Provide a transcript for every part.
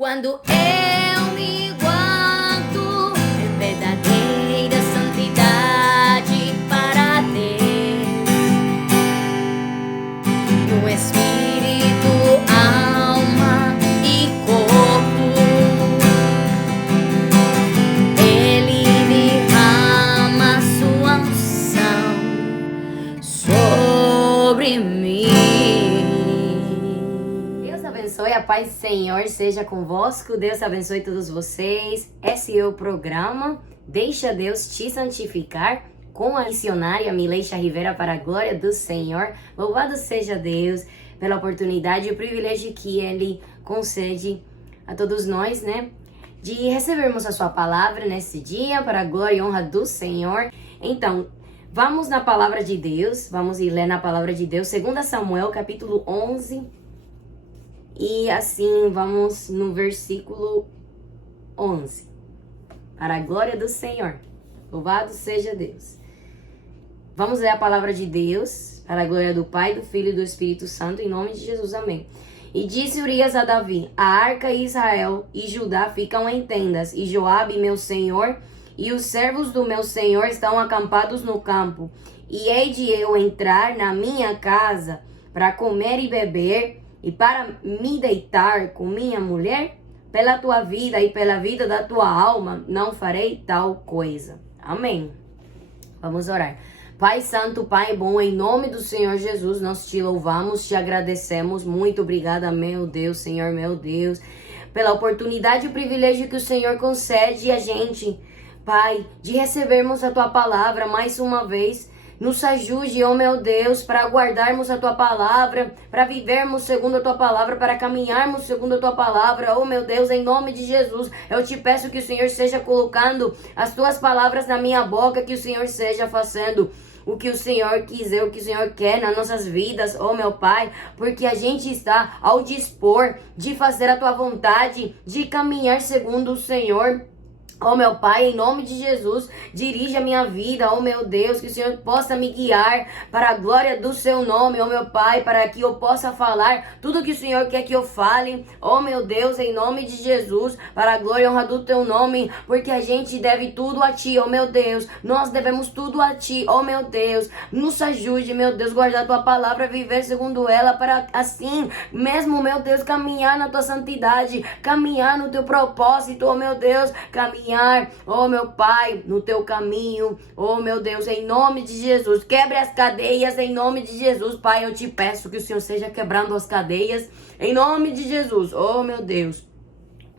Quando eu me guardo em verdadeira santidade para Deus, no espírito, alma e corpo, Ele derrama sua unção sobre mim. Deus abençoe, a paz do Senhor seja convosco. Deus abençoe todos vocês. Esse é o programa Deixa Deus Te Santificar, com a missionária Mileixa Rivera, para a glória do Senhor. Louvado seja Deus pela oportunidade e o privilégio que Ele concede a todos nós, né? De recebermos a sua palavra nesse dia, para a glória e honra do Senhor. Então, vamos na palavra de Deus, vamos ler na palavra de Deus, 2 Samuel, capítulo 11. E assim, vamos no versículo 11. Para a glória do Senhor. Louvado seja Deus. Vamos ler a palavra de Deus, para a glória do Pai, do Filho e do Espírito Santo, em nome de Jesus, amém. E disse Urias a Davi: a arca e Israel e Judá ficam em tendas, e Joabe, meu senhor, e os servos do meu senhor estão acampados no campo. E hei de eu entrar na minha casa para comer e beber, e para me deitar com minha mulher? Pela tua vida e pela vida da tua alma, não farei tal coisa. Amém. Vamos orar. Pai Santo, Pai bom, em nome do Senhor Jesus, nós te louvamos, te agradecemos. Muito obrigada, meu Deus, Senhor, meu Deus, pela oportunidade e o privilégio que o Senhor concede a gente, Pai, de recebermos a tua palavra mais uma vez. Nos ajude, oh meu Deus, para guardarmos a tua palavra, para vivermos segundo a tua palavra, para caminharmos segundo a tua palavra. Oh meu Deus, em nome de Jesus, eu te peço que o Senhor seja colocando as tuas palavras na minha boca, que o Senhor seja fazendo o que o Senhor quiser, o que o Senhor quer nas nossas vidas, oh meu Pai, porque a gente está ao dispor de fazer a tua vontade, de caminhar segundo o Senhor. Oh meu Pai, em nome de Jesus, dirige a minha vida, oh meu Deus, que o Senhor possa me guiar para a glória do seu nome, oh meu Pai, para que eu possa falar tudo que o Senhor quer que eu fale, oh meu Deus, em nome de Jesus, para a glória e honra do teu nome, porque a gente deve tudo a ti, oh meu Deus, nós devemos tudo a ti, oh meu Deus, nos ajude, meu Deus, guardar a tua palavra, viver segundo ela, para assim, mesmo, meu Deus, caminhar na tua santidade, caminhar no teu propósito, oh meu Deus, caminhar, oh meu Pai, no teu caminho, oh meu Deus, em nome de Jesus, quebre as cadeias, em nome de Jesus, Pai, eu te peço que o Senhor seja quebrando as cadeias, em nome de Jesus, oh meu Deus,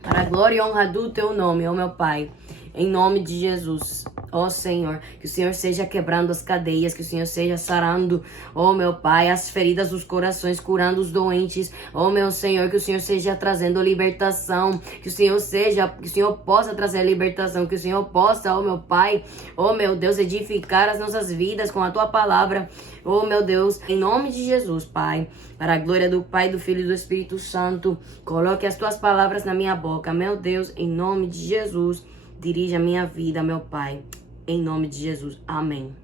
para a glória e honra do teu nome, oh meu Pai, em nome de Jesus, ó Senhor, que o Senhor seja quebrando as cadeias, que o Senhor seja sarando, ó meu Pai, as feridas dos corações, curando os doentes, ó meu Senhor, que o Senhor seja trazendo libertação, que o Senhor possa trazer libertação, que o Senhor possa, ó meu Pai, ó meu Deus, edificar as nossas vidas com a tua palavra, ó meu Deus, em nome de Jesus, Pai, para a glória do Pai, do Filho e do Espírito Santo, coloque as tuas palavras na minha boca, meu Deus, em nome de Jesus. Dirige a minha vida, meu Pai, em nome de Jesus. Amém.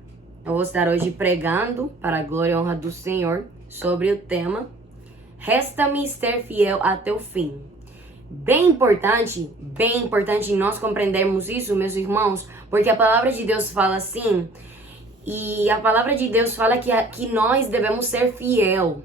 Eu vou estar hoje pregando, para a glória e honra do Senhor, sobre o tema Resta-me ser fiel até o fim. Bem importante nós compreendermos isso, meus irmãos, porque a palavra de Deus fala assim, e a palavra de Deus fala que nós devemos ser fiel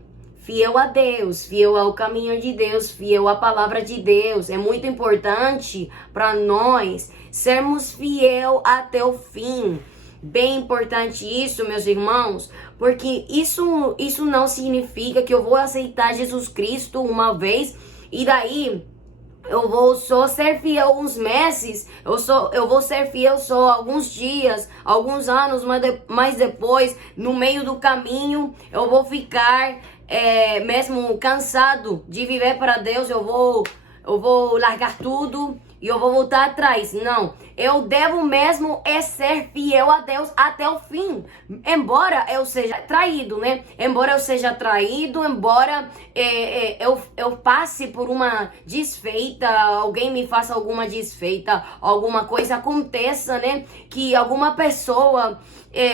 a Deus, fiel ao caminho de Deus, fiel à palavra de Deus. É muito importante para nós sermos fiel até o fim. Bem importante isso, meus irmãos, porque isso não significa que eu vou aceitar Jesus Cristo uma vez e daí eu vou só ser fiel uns meses, eu vou ser fiel só alguns dias, alguns anos, mas depois, no meio do caminho, eu vou ficar mesmo cansado de viver para Deus, eu vou largar tudo e eu vou voltar atrás. Não, eu devo mesmo ser fiel a Deus até o fim. Embora eu seja traído, né? Embora eu seja traído, embora eu passe por uma desfeita, alguém me faça alguma desfeita, alguma coisa aconteça, né? Que alguma pessoa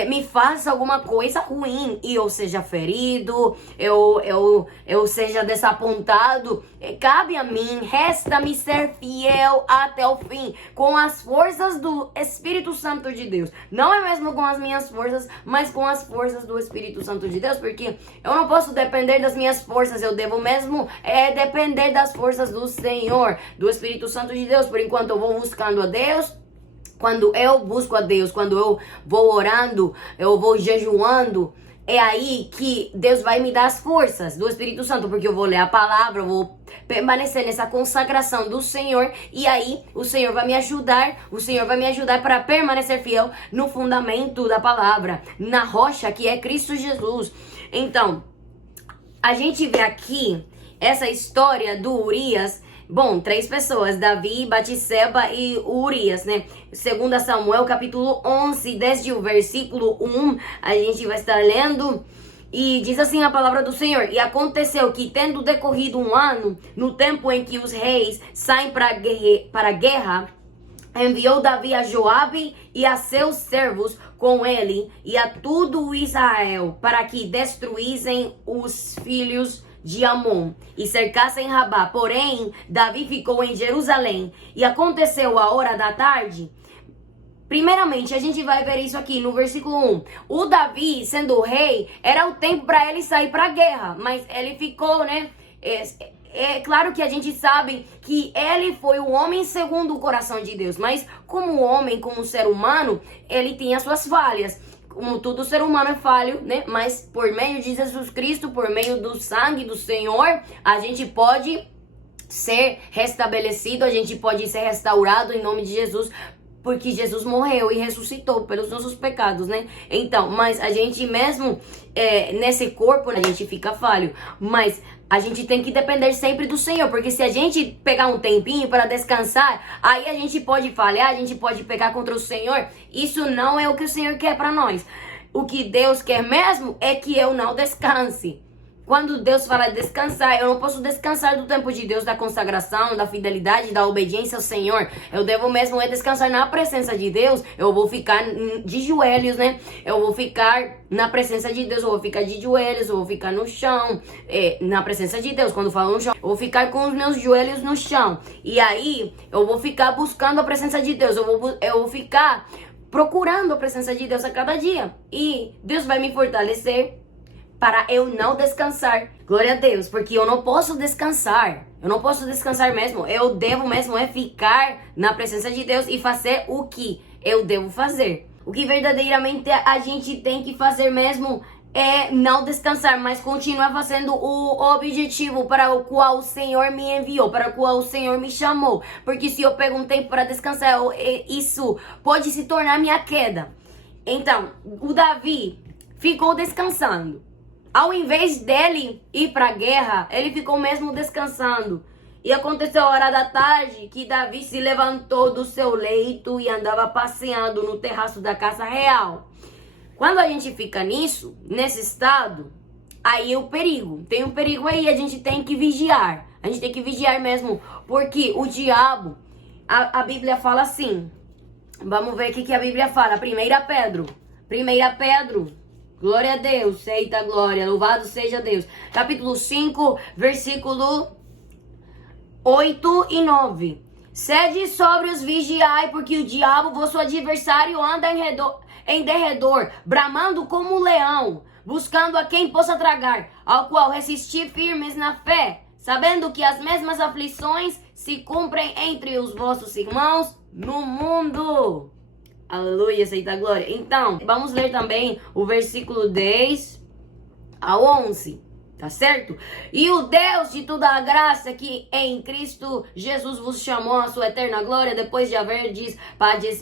me faça alguma coisa ruim e eu seja ferido, eu seja desapontado, cabe a mim, resta-me ser fiel até o fim, com as forças do Espírito Santo de Deus. Não é mesmo com as minhas forças, mas com as forças do Espírito Santo de Deus, porque eu não posso depender das minhas forças, eu devo mesmo depender das forças do Senhor, do Espírito Santo de Deus. Por enquanto eu vou buscando a Deus. Quando eu busco a Deus, quando eu vou orando, eu vou jejuando, é aí que Deus vai me dar as forças do Espírito Santo, porque eu vou ler a palavra, eu vou permanecer nessa consagração do Senhor, e aí o Senhor vai me ajudar para permanecer fiel no fundamento da palavra, na rocha que é Cristo Jesus. Então, a gente vê aqui essa história do Urias. Bom, 3 pessoas, Davi, Batseba e Urias, né? 2 Samuel, capítulo 11, desde o versículo 1, a gente vai estar lendo. E diz assim a palavra do Senhor: E aconteceu que, tendo decorrido 1 ano, no tempo em que os reis saem para a guerra, enviou Davi a Joabe e a seus servos com ele e a todo o Israel, para que destruíssem os filhos de Amon e cercassem Rabá. Porém, Davi ficou em Jerusalém. E aconteceu a hora da tarde. Primeiramente, a gente vai ver isso aqui no versículo 1. O Davi, sendo o rei, era o tempo para ele sair para a guerra, mas ele ficou, né? É claro que a gente sabe que ele foi o homem segundo o coração de Deus, mas como homem, como ser humano, ele tem as suas falhas. Como todo ser humano é falho, né? Mas por meio de Jesus Cristo, por meio do sangue do Senhor, a gente pode ser restabelecido, a gente pode ser restaurado em nome de Jesus, porque Jesus morreu e ressuscitou pelos nossos pecados, né? Então, mas a gente mesmo, nesse corpo, a gente fica falho, mas a gente tem que depender sempre do Senhor, porque se a gente pegar um tempinho para descansar, aí a gente pode falhar, a gente pode pecar contra o Senhor. Isso não é o que o Senhor quer para nós. O que Deus quer mesmo é que eu não descanse. Quando Deus fala de descansar, eu não posso descansar do tempo de Deus, da consagração, da fidelidade, da obediência ao Senhor. Eu devo mesmo descansar na presença de Deus. Eu vou ficar de joelhos, né? Eu vou ficar na presença de Deus, eu vou ficar de joelhos, eu vou ficar no chão, na presença de Deus. Quando falo no chão, eu vou ficar com os meus joelhos no chão. E aí, eu vou ficar buscando a presença de Deus. Eu vou ficar procurando a presença de Deus a cada dia. E Deus vai me fortalecer para eu não descansar. Glória a Deus, porque eu não posso descansar. Eu não posso descansar mesmo. Eu devo mesmo ficar na presença de Deus e fazer o que eu devo fazer. O que verdadeiramente a gente tem que fazer mesmo é não descansar, mas continuar fazendo o objetivo para o qual o Senhor me enviou, para o qual o Senhor me chamou. Porque se eu pego um tempo para descansar, isso pode se tornar minha queda. Então, o Davi ficou descansando. Ao invés dele ir para a guerra, ele ficou mesmo descansando. E aconteceu a hora da tarde que Davi se levantou do seu leito e andava passeando no terraço da casa real. Quando a gente fica nesse estado, aí é o perigo. Tem um perigo aí, a gente tem que vigiar. A gente tem que vigiar mesmo, porque o diabo, a Bíblia fala assim. Vamos ver o que a Bíblia fala. 1 Pedro. Glória a Deus, eita glória, louvado seja Deus. Capítulo 5, versículo 8 e 9. Sede sóbrios, vigiai, porque o diabo, vosso adversário, anda em derredor, bramando como um leão, buscando a quem possa tragar, ao qual resistir firmes na fé, sabendo que as mesmas aflições se cumprem entre os vossos irmãos no mundo. Aleluia, eita glória. Então, vamos ler também o versículo 10 ao 11, tá certo? E o Deus de toda a graça que em Cristo Jesus vos chamou à sua eterna glória, depois de haverdes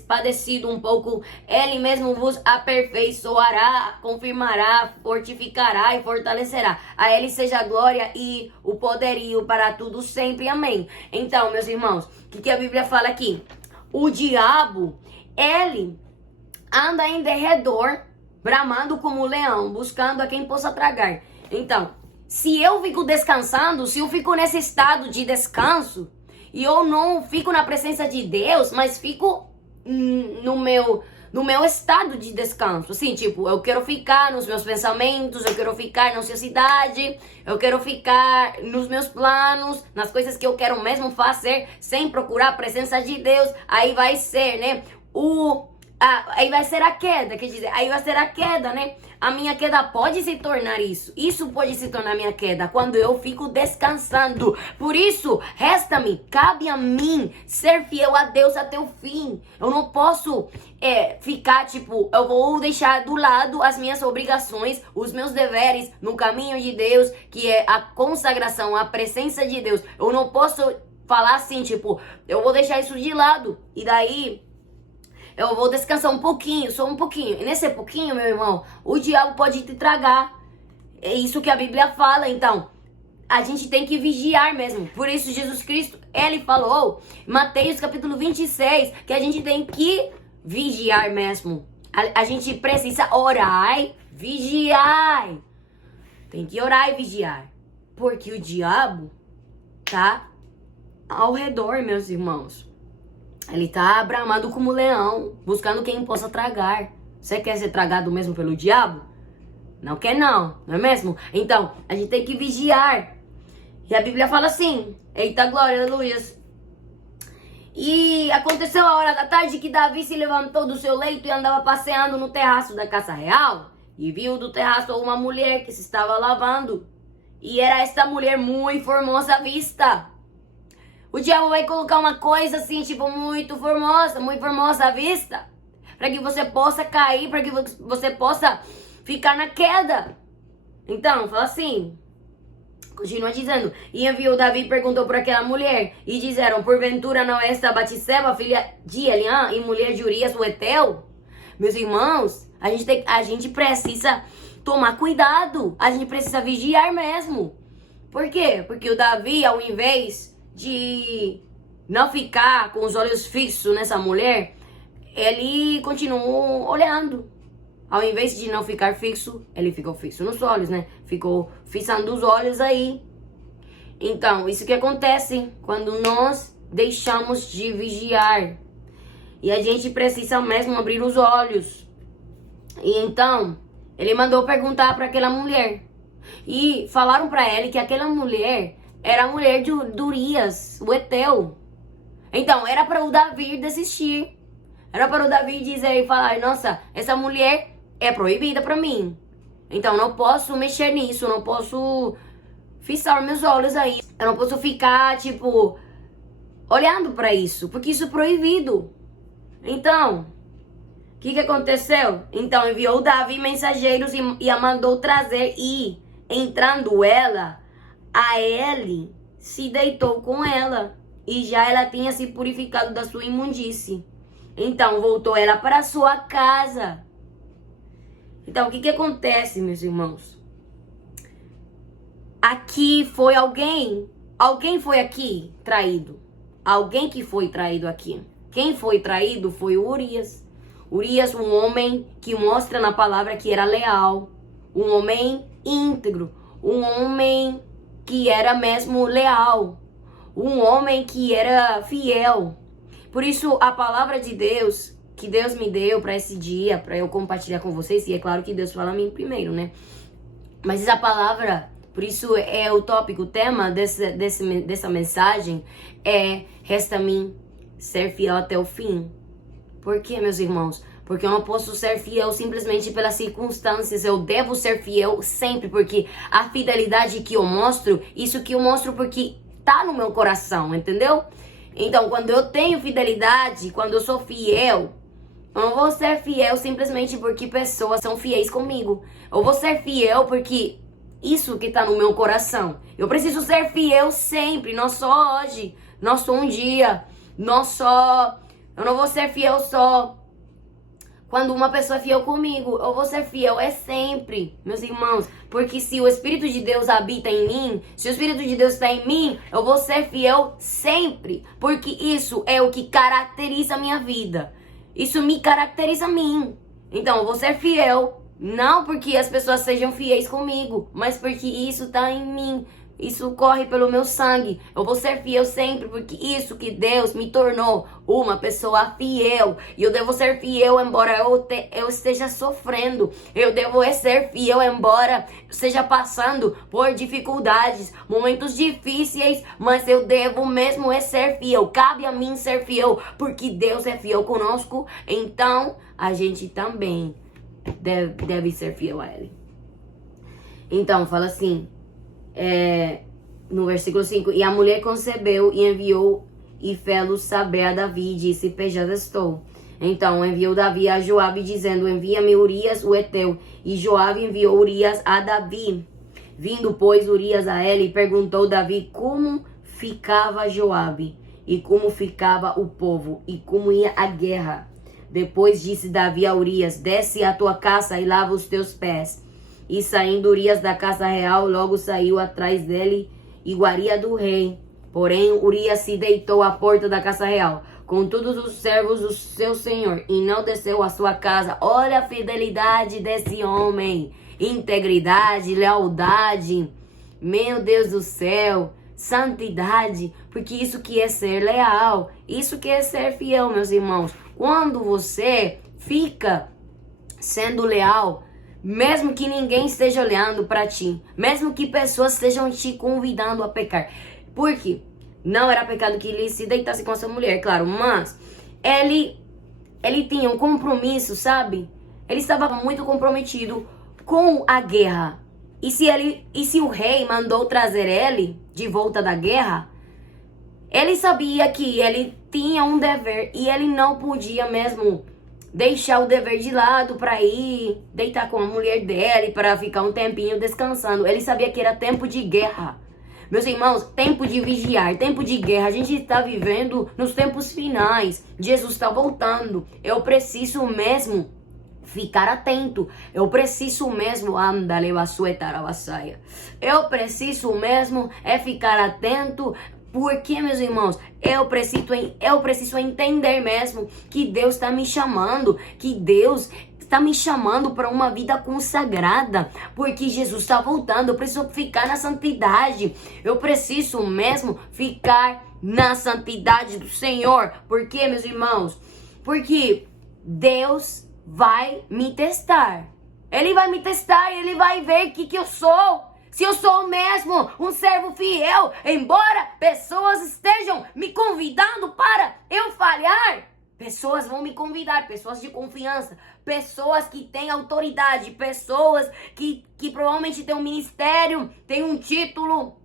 padecido um pouco, Ele mesmo vos aperfeiçoará, confirmará, fortificará e fortalecerá. A Ele seja a glória e o poderio para tudo sempre. Amém. Então, meus irmãos, o que a Bíblia fala aqui? O diabo, ele anda em derredor, bramando como um leão, buscando a quem possa tragar. Então, se eu fico descansando, se eu fico nesse estado de descanso, e eu não fico na presença de Deus, mas fico no meu estado de descanso. Assim, tipo, eu quero ficar nos meus pensamentos, eu quero ficar na ansiedade, eu quero ficar nos meus planos, nas coisas que eu quero mesmo fazer, sem procurar a presença de Deus. Aí vai ser, né, aí vai ser a queda, quer dizer, aí vai ser a queda, né? A minha queda pode se tornar isso. Isso pode se tornar minha queda quando eu fico descansando. Por isso, resta-me, cabe a mim ser fiel a Deus até o fim. Eu não posso ficar, tipo, eu vou deixar do lado as minhas obrigações, os meus deveres no caminho de Deus, que é a consagração, a presença de Deus. Eu não posso falar assim, tipo, eu vou deixar isso de lado. E daí eu vou descansar um pouquinho, só um pouquinho. E nesse pouquinho, meu irmão, o diabo pode te tragar. É isso que a Bíblia fala. Então, a gente tem que vigiar mesmo. Por isso, Jesus Cristo, ele falou, Mateus capítulo 26, que a gente tem que vigiar mesmo. A gente precisa orar e vigiar. Tem que orar e vigiar. Porque o diabo tá ao redor, meus irmãos. Ele tá bramando como leão, buscando quem possa tragar. Você quer ser tragado mesmo pelo diabo? Não quer não é mesmo? Então, a gente tem que vigiar. E a Bíblia fala assim, eita glória, aleluia. E aconteceu a hora da tarde que Davi se levantou do seu leito e andava passeando no terraço da casa real. E viu do terraço uma mulher que se estava lavando. E era esta mulher muito formosa à vista. O diabo vai colocar uma coisa assim, tipo, muito formosa à vista. Para que você possa cair, para que você possa ficar na queda. Então, fala assim. Continua dizendo. E enviou Davi e perguntou por aquela mulher. E disseram, porventura não é esta Batseba, filha de Eliã e mulher de Urias, o Eteu? Meus irmãos, a gente precisa tomar cuidado. A gente precisa vigiar mesmo. Por quê? Porque o Davi, ao invés de não ficar com os olhos fixos nessa mulher, ele continuou olhando. Ao invés de não ficar fixo, ele ficou fixo nos olhos, né? Ficou fixando os olhos aí. Então, isso que acontece quando nós deixamos de vigiar. E a gente precisa mesmo abrir os olhos. E então, ele mandou perguntar para aquela mulher. E falaram para ele que aquela mulher era a mulher de Urias, o Eteu. Então, era para o Davi desistir. Era para o Davi dizer e falar, nossa, essa mulher é proibida para mim. Então, não posso mexer nisso, não posso fixar meus olhos aí. Eu não posso ficar, tipo, olhando para isso, porque isso é proibido. Então, o que aconteceu? Então, enviou Davi mensageiros e a mandou trazer e, entrando ela, a ele se deitou com ela, e já ela tinha se purificado da sua imundície. Então voltou ela para a sua casa. Então o que acontece, meus irmãos? Aqui foi alguém foi aqui traído. Alguém que foi traído aqui. Quem foi traído foi o Urias. Urias, um homem que mostra na palavra que era leal, um homem íntegro, um homem que era mesmo leal, um homem que era fiel. Por isso, a palavra de Deus, que Deus me deu para esse dia, para eu compartilhar com vocês, e é claro que Deus fala a mim primeiro, né? Mas essa palavra, por isso é o tópico, o tema dessa mensagem é: resta a mim ser fiel até o fim. Por quê, meus irmãos? Porque eu não posso ser fiel simplesmente pelas circunstâncias. Eu devo ser fiel sempre, porque a fidelidade que eu mostro, isso que eu mostro porque tá no meu coração, entendeu? Então, quando eu tenho fidelidade, quando eu sou fiel, eu não vou ser fiel simplesmente porque pessoas são fiéis comigo. Eu vou ser fiel porque isso que tá no meu coração. Eu preciso ser fiel sempre, não só hoje, não só um dia, eu não vou ser fiel só quando uma pessoa é fiel comigo. Eu vou ser fiel sempre, meus irmãos. Porque se o Espírito de Deus habita em mim, se o Espírito de Deus está em mim, eu vou ser fiel sempre. Porque isso é o que caracteriza a minha vida. Isso me caracteriza a mim. Então eu vou ser fiel, não porque as pessoas sejam fiéis comigo, mas porque isso está em mim. isso corre pelo meu sangue. Eu vou ser fiel sempre, porque isso que Deus me tornou uma pessoa fiel. E eu devo ser fiel embora eu esteja sofrendo. Eu devo ser fiel embora eu esteja passando por dificuldades, momentos difíceis. Mas eu devo mesmo ser fiel. Cabe a mim ser fiel, porque Deus é fiel conosco. Então, a gente também deve ser fiel a Ele. Então, fala assim, no versículo 5, e a mulher concebeu e enviou e fê-lo saber a Davi, e disse, já estou. Então enviou Davi a Joabe, dizendo, envia-me Urias o Heteu. E Joabe enviou Urias a Davi. Vindo, pois, Urias a ele, perguntou Davi como ficava Joabe, e como ficava o povo, e como ia a guerra. Depois disse Davi a Urias, desce à tua casa e lava os teus pés. E saindo Urias da casa real, logo saiu atrás dele iguaria do rei. Porém, Urias se deitou à porta da casa real, com todos os servos do seu senhor, e não desceu à sua casa. Olha a fidelidade desse homem, integridade, lealdade, meu Deus do céu, santidade, porque isso que é ser leal, isso que é ser fiel, meus irmãos. Quando você fica sendo leal, mesmo que ninguém esteja olhando para ti, mesmo que pessoas estejam te convidando a pecar, porque não era pecado que ele se deitasse com a sua mulher, claro, mas ele tinha um compromisso, sabe? Ele estava muito comprometido com a guerra. E se o rei mandou trazer ele de volta da guerra, ele sabia que ele tinha um dever e ele não podia mesmo deixar o dever de lado para ir deitar com a mulher dele, para ficar um tempinho descansando. Ele sabia que era tempo de guerra. Meus irmãos, tempo de vigiar, tempo de guerra. A gente está vivendo nos tempos finais. Jesus está voltando. Eu preciso mesmo ficar atento. Eu preciso mesmo eu preciso mesmo ficar atento. Porque, meus irmãos, eu preciso entender mesmo que Deus está me chamando, que Deus está me chamando para uma vida consagrada, porque Jesus está voltando. Eu preciso ficar na santidade. Eu preciso mesmo ficar na santidade do Senhor. Por quê, meus irmãos? Porque Deus vai me testar. Ele vai me testar e ele vai ver o que eu sou. Se eu sou mesmo um servo fiel, embora pessoas estejam me convidando para eu falhar, pessoas vão me convidar, pessoas de confiança, pessoas que têm autoridade, pessoas que provavelmente têm um ministério, têm um título,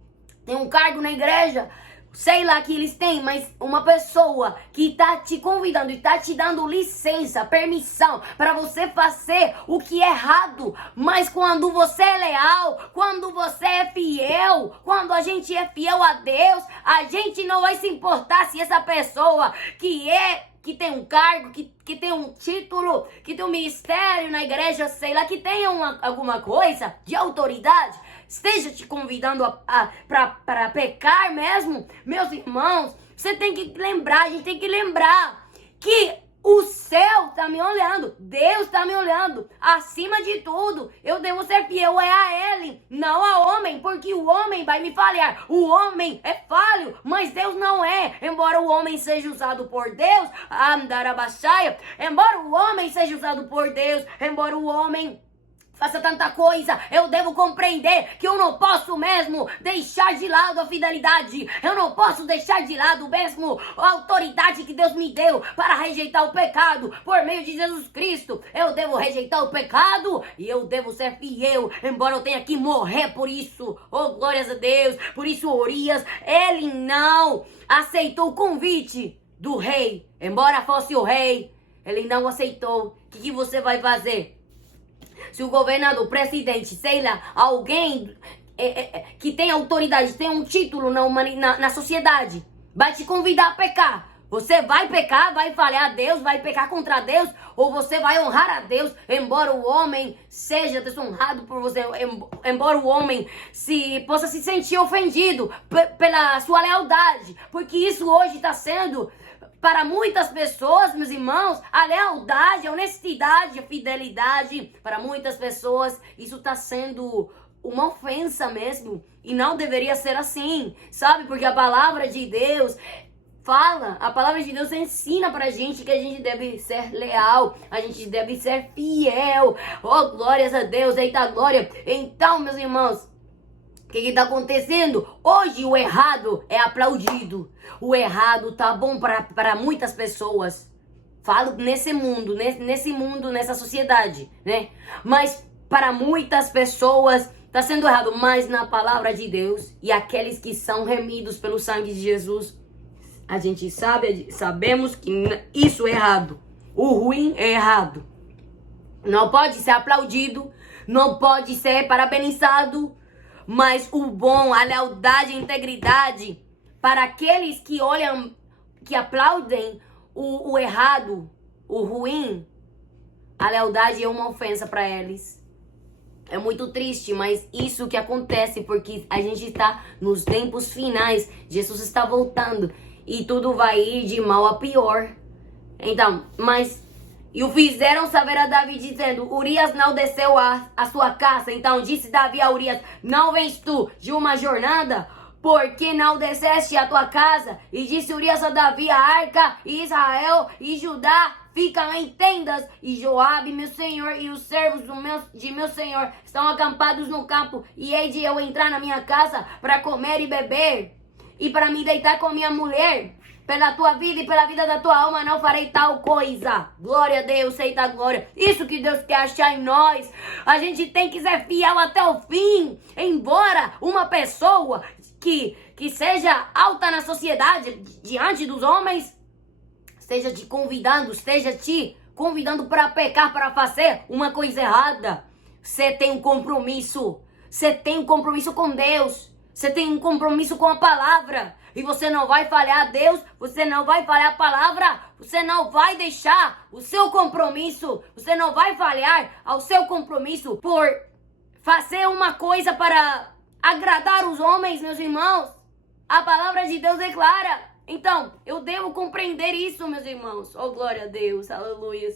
têm um cargo na igreja, sei lá que eles têm, mas uma pessoa que está te convidando e está te dando licença, permissão para você fazer o que é errado. Mas quando você é leal, quando você é fiel, quando a gente é fiel a Deus, a gente não vai se importar se essa pessoa que tem um cargo, que tem um título, que tem um ministério na igreja, sei lá, que tenha alguma coisa de autoridade, esteja te convidando para pecar mesmo. Meus irmãos, você tem que lembrar, a gente tem que lembrar que o céu está me olhando, Deus está me olhando. Acima de tudo, eu devo ser fiel a Ele, não a homem, porque o homem vai me falhar. O homem é falho, mas Deus não é. Embora o homem seja usado por Deus, embora o homem seja usado por Deus, embora o homem faça tanta coisa, eu devo compreender que eu não posso mesmo deixar de lado a fidelidade. Eu não posso deixar de lado mesmo a autoridade que Deus me deu para rejeitar o pecado por meio de Jesus Cristo. Eu devo rejeitar o pecado e eu devo ser fiel, embora eu tenha que morrer por isso. Oh, glórias a Deus. Por isso Urias, ele não aceitou o convite do rei. Embora fosse o rei, ele não aceitou. O que você vai fazer? Se o governador, o presidente, sei lá, alguém que tem autoridade, tem um título na sociedade, vai te convidar a pecar, você vai pecar, vai falhar a Deus, vai pecar contra Deus, ou você vai honrar a Deus, embora o homem seja desonrado por você, embora o homem possa se sentir ofendido pela sua lealdade, porque isso hoje está sendo... Para muitas pessoas, meus irmãos, a lealdade, a honestidade, a fidelidade, para muitas pessoas, isso está sendo uma ofensa mesmo. E não deveria ser assim, sabe? Porque a palavra de Deus fala, a palavra de Deus ensina pra gente que a gente deve ser leal, a gente deve ser fiel. Oh, glórias a Deus, eita glória. Então, meus irmãos, o que está acontecendo? Hoje o errado é aplaudido. O errado tá bom para muitas pessoas. Falo nesse mundo, nessa sociedade, né? Mas para muitas pessoas tá sendo errado. Mas na palavra de Deus e aqueles que são remidos pelo sangue de Jesus, a gente sabemos que isso é errado. O ruim é errado. Não pode ser aplaudido, não pode ser parabenizado. Mas o bom, a lealdade e a integridade para aqueles que olham, que aplaudem o errado, o ruim, a lealdade é uma ofensa para eles. É muito triste, mas isso que acontece porque a gente está nos tempos finais. Jesus está voltando e tudo vai ir de mal a pior. Então, mas... E o fizeram saber a Davi, dizendo: Urias não desceu a sua casa. Então disse Davi a Urias: Não vens tu de uma jornada? Porque não desceste a tua casa? E disse Urias a Davi: A arca, e Israel e Judá ficam em tendas, e Joabe, meu senhor, e os servos de meu senhor estão acampados no campo. E hei de eu entrar na minha casa para comer e beber, e para me deitar com minha mulher? Pela tua vida e pela vida da tua alma não farei tal coisa. Glória a Deus, eita glória. Isso que Deus quer achar em nós. A gente tem que ser fiel até o fim. Embora uma pessoa que seja alta na sociedade, diante dos homens, esteja te convidando para pecar, para fazer uma coisa errada. Você tem um compromisso. Você tem um compromisso com Deus. Você tem um compromisso com a palavra. E você não vai falhar a Deus, você não vai falhar a palavra, você não vai deixar o seu compromisso, você não vai falhar ao seu compromisso por fazer uma coisa para agradar os homens, meus irmãos. A palavra de Deus é clara. Então, eu devo compreender isso, meus irmãos. Oh, glória a Deus, aleluia.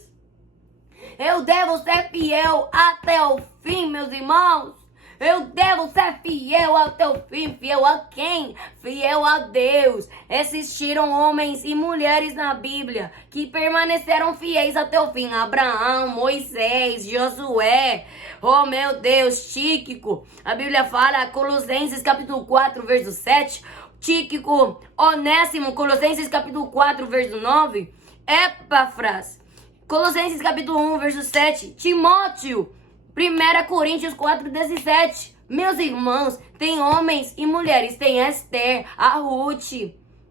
Eu devo ser fiel até o fim, meus irmãos. Eu devo ser fiel até o fim. Fiel a quem? Fiel a Deus. Existiram homens e mulheres na Bíblia que permaneceram fiéis até o fim. Abraão, Moisés, Josué. Oh, meu Deus, Tíquico. A Bíblia fala, Colossenses capítulo 4, verso 7. Tíquico, Onésimo, Colossenses capítulo 4, verso 9. Epáfras, Colossenses capítulo 1, verso 7. Timóteo, 1 Coríntios 4, 17. Meus irmãos, tem homens e mulheres. Tem Esther, a Ruth,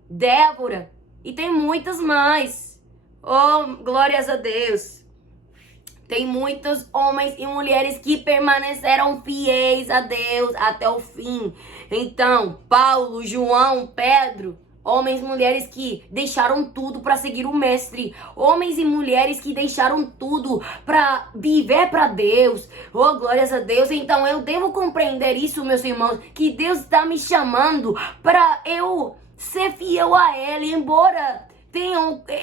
Débora. E tem muitas mais. Oh, glórias a Deus. Tem muitos homens e mulheres que permaneceram fiéis a Deus até o fim. Então, Paulo, João, Pedro... Homens e mulheres que deixaram tudo para seguir o mestre. Homens e mulheres que deixaram tudo para viver para Deus. Oh, glórias a Deus. Então eu devo compreender isso, meus irmãos. Que Deus está me chamando para eu ser fiel a Ele. Embora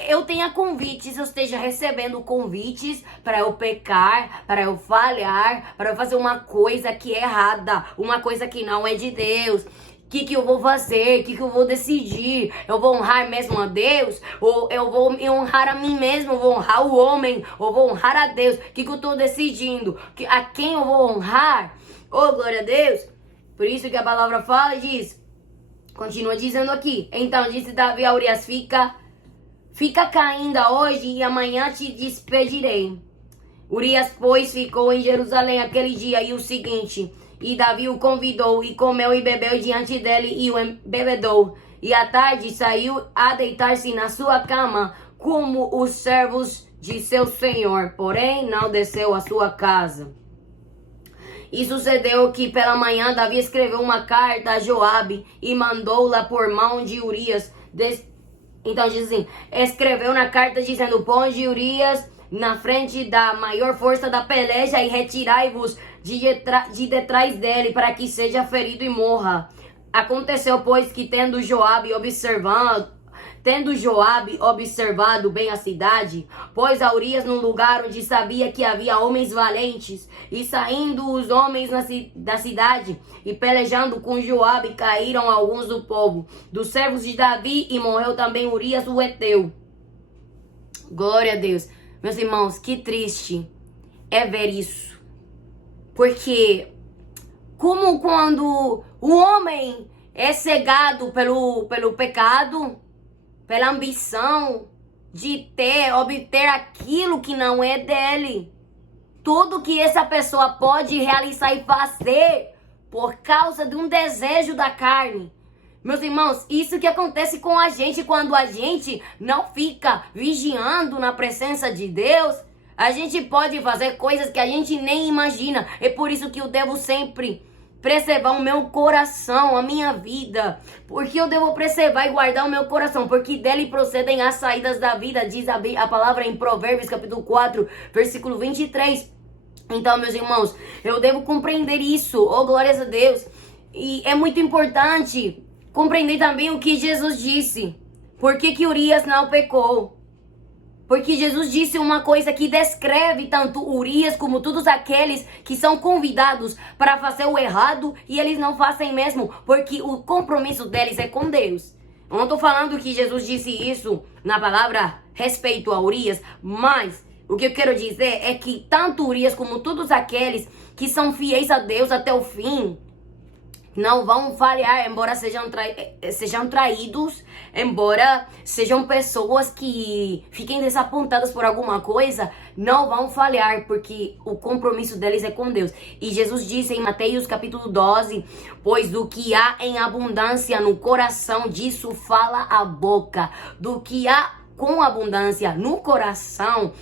eu tenha convites, eu esteja recebendo convites para eu pecar, para eu falhar, para eu fazer uma coisa que é errada. Uma coisa que não é de Deus. O que eu vou fazer? O que eu vou decidir? Eu vou honrar mesmo a Deus? Ou eu vou honrar a mim mesmo? Eu vou honrar o homem? Ou vou honrar a Deus? O que eu estou decidindo? A quem eu vou honrar? Oh, glória a Deus! Por isso que a palavra fala e diz, continua dizendo aqui. Então disse Davi a Urias, fica cá ainda hoje e amanhã te despedirei. Urias, pois, ficou em Jerusalém aquele dia e o seguinte... E Davi o convidou, e comeu e bebeu diante dele, e o embebedou. E à tarde saiu a deitar-se na sua cama, como os servos de seu senhor. Porém, não desceu à sua casa. E sucedeu que pela manhã Davi escreveu uma carta a Joabe, e mandou-la por mão de Urias. Então diz assim, escreveu na carta dizendo, ponde Urias na frente da maior força da peleja, e retirai-vos de detrás dele, para que seja ferido e morra. Aconteceu, pois, que tendo Joabe Tendo Joabe observado bem a cidade, pôs a Urias num lugar onde sabia que havia homens valentes, e saindo os homens da cidade e pelejando com Joabe, caíram alguns do povo, dos servos de Davi, e morreu também Urias o heteu. Glória a Deus. Meus irmãos, que triste é ver isso. Porque como quando o homem é cegado pelo pecado, pela ambição de obter aquilo que não é dele. Tudo que essa pessoa pode realizar e fazer por causa de um desejo da carne. Meus irmãos, isso que acontece com a gente quando a gente não fica vigiando na presença de Deus. A gente pode fazer coisas que a gente nem imagina. É por isso que eu devo sempre preservar o meu coração, a minha vida. Porque eu devo preservar e guardar o meu coração, porque dele procedem as saídas da vida, diz a palavra em Provérbios capítulo 4, versículo 23. Então, meus irmãos, eu devo compreender isso, oh glórias a Deus. E é muito importante compreender também o que Jesus disse. Por que Urias não pecou? Porque Jesus disse uma coisa que descreve tanto Urias como todos aqueles que são convidados para fazer o errado e eles não fazem mesmo, porque o compromisso deles é com Deus. Eu não estou falando que Jesus disse isso na palavra respeito a Urias, mas o que eu quero dizer é que tanto Urias como todos aqueles que são fiéis a Deus até o fim não vão falhar, embora sejam traídos, embora sejam pessoas que fiquem desapontadas por alguma coisa, não vão falhar, porque o compromisso deles é com Deus. E Jesus disse em Mateus capítulo 12, pois do que há em abundância no coração, disso fala a boca. Do que há com abundância no coração,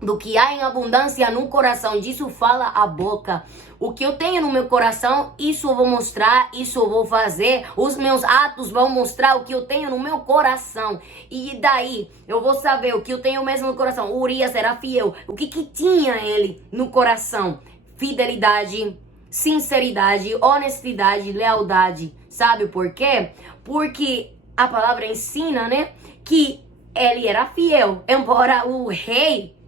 do que há em abundância no coração, disso fala a boca. O que eu tenho no meu coração, isso eu vou mostrar, isso eu vou fazer. Os meus atos vão mostrar o que eu tenho no meu coração. E daí eu vou saber o que eu tenho mesmo no coração. Urias era fiel. O que tinha ele no coração? Fidelidade, sinceridade, honestidade, lealdade. Sabe por quê? Porque a palavra ensina, né, que ele era fiel. Embora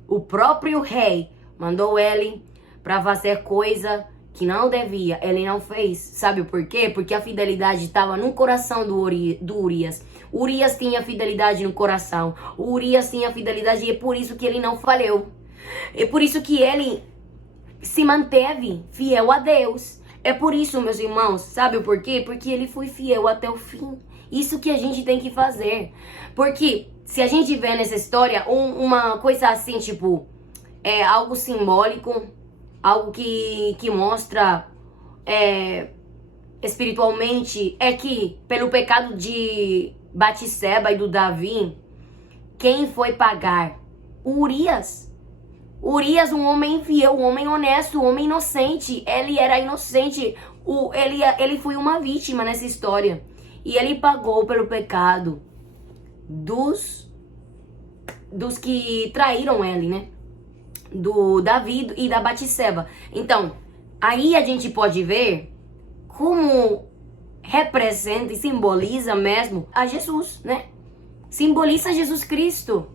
o próprio rei mandou ele para fazer coisa que não devia, ele não fez. Sabe por quê? Porque a fidelidade estava no coração do Urias. Urias tinha fidelidade no coração. Urias tinha fidelidade e é por isso que ele não falhou. É por isso que ele se manteve fiel a Deus. É por isso, meus irmãos, sabe por quê? Porque ele foi fiel até o fim. Isso que a gente tem que fazer. Porque se a gente vê nessa história uma coisa assim, tipo, algo simbólico, algo que mostra espiritualmente, é que pelo pecado de Batseba e do Davi, quem foi pagar? Urias. Urias, um homem infiel, um homem honesto, um homem inocente. Ele era inocente. Ele foi uma vítima nessa história. E ele pagou pelo pecado dos que traíram ele, né? Do Davi e da Batseba. Então, aí a gente pode ver como representa e simboliza mesmo a Jesus, né? Simboliza Jesus Cristo.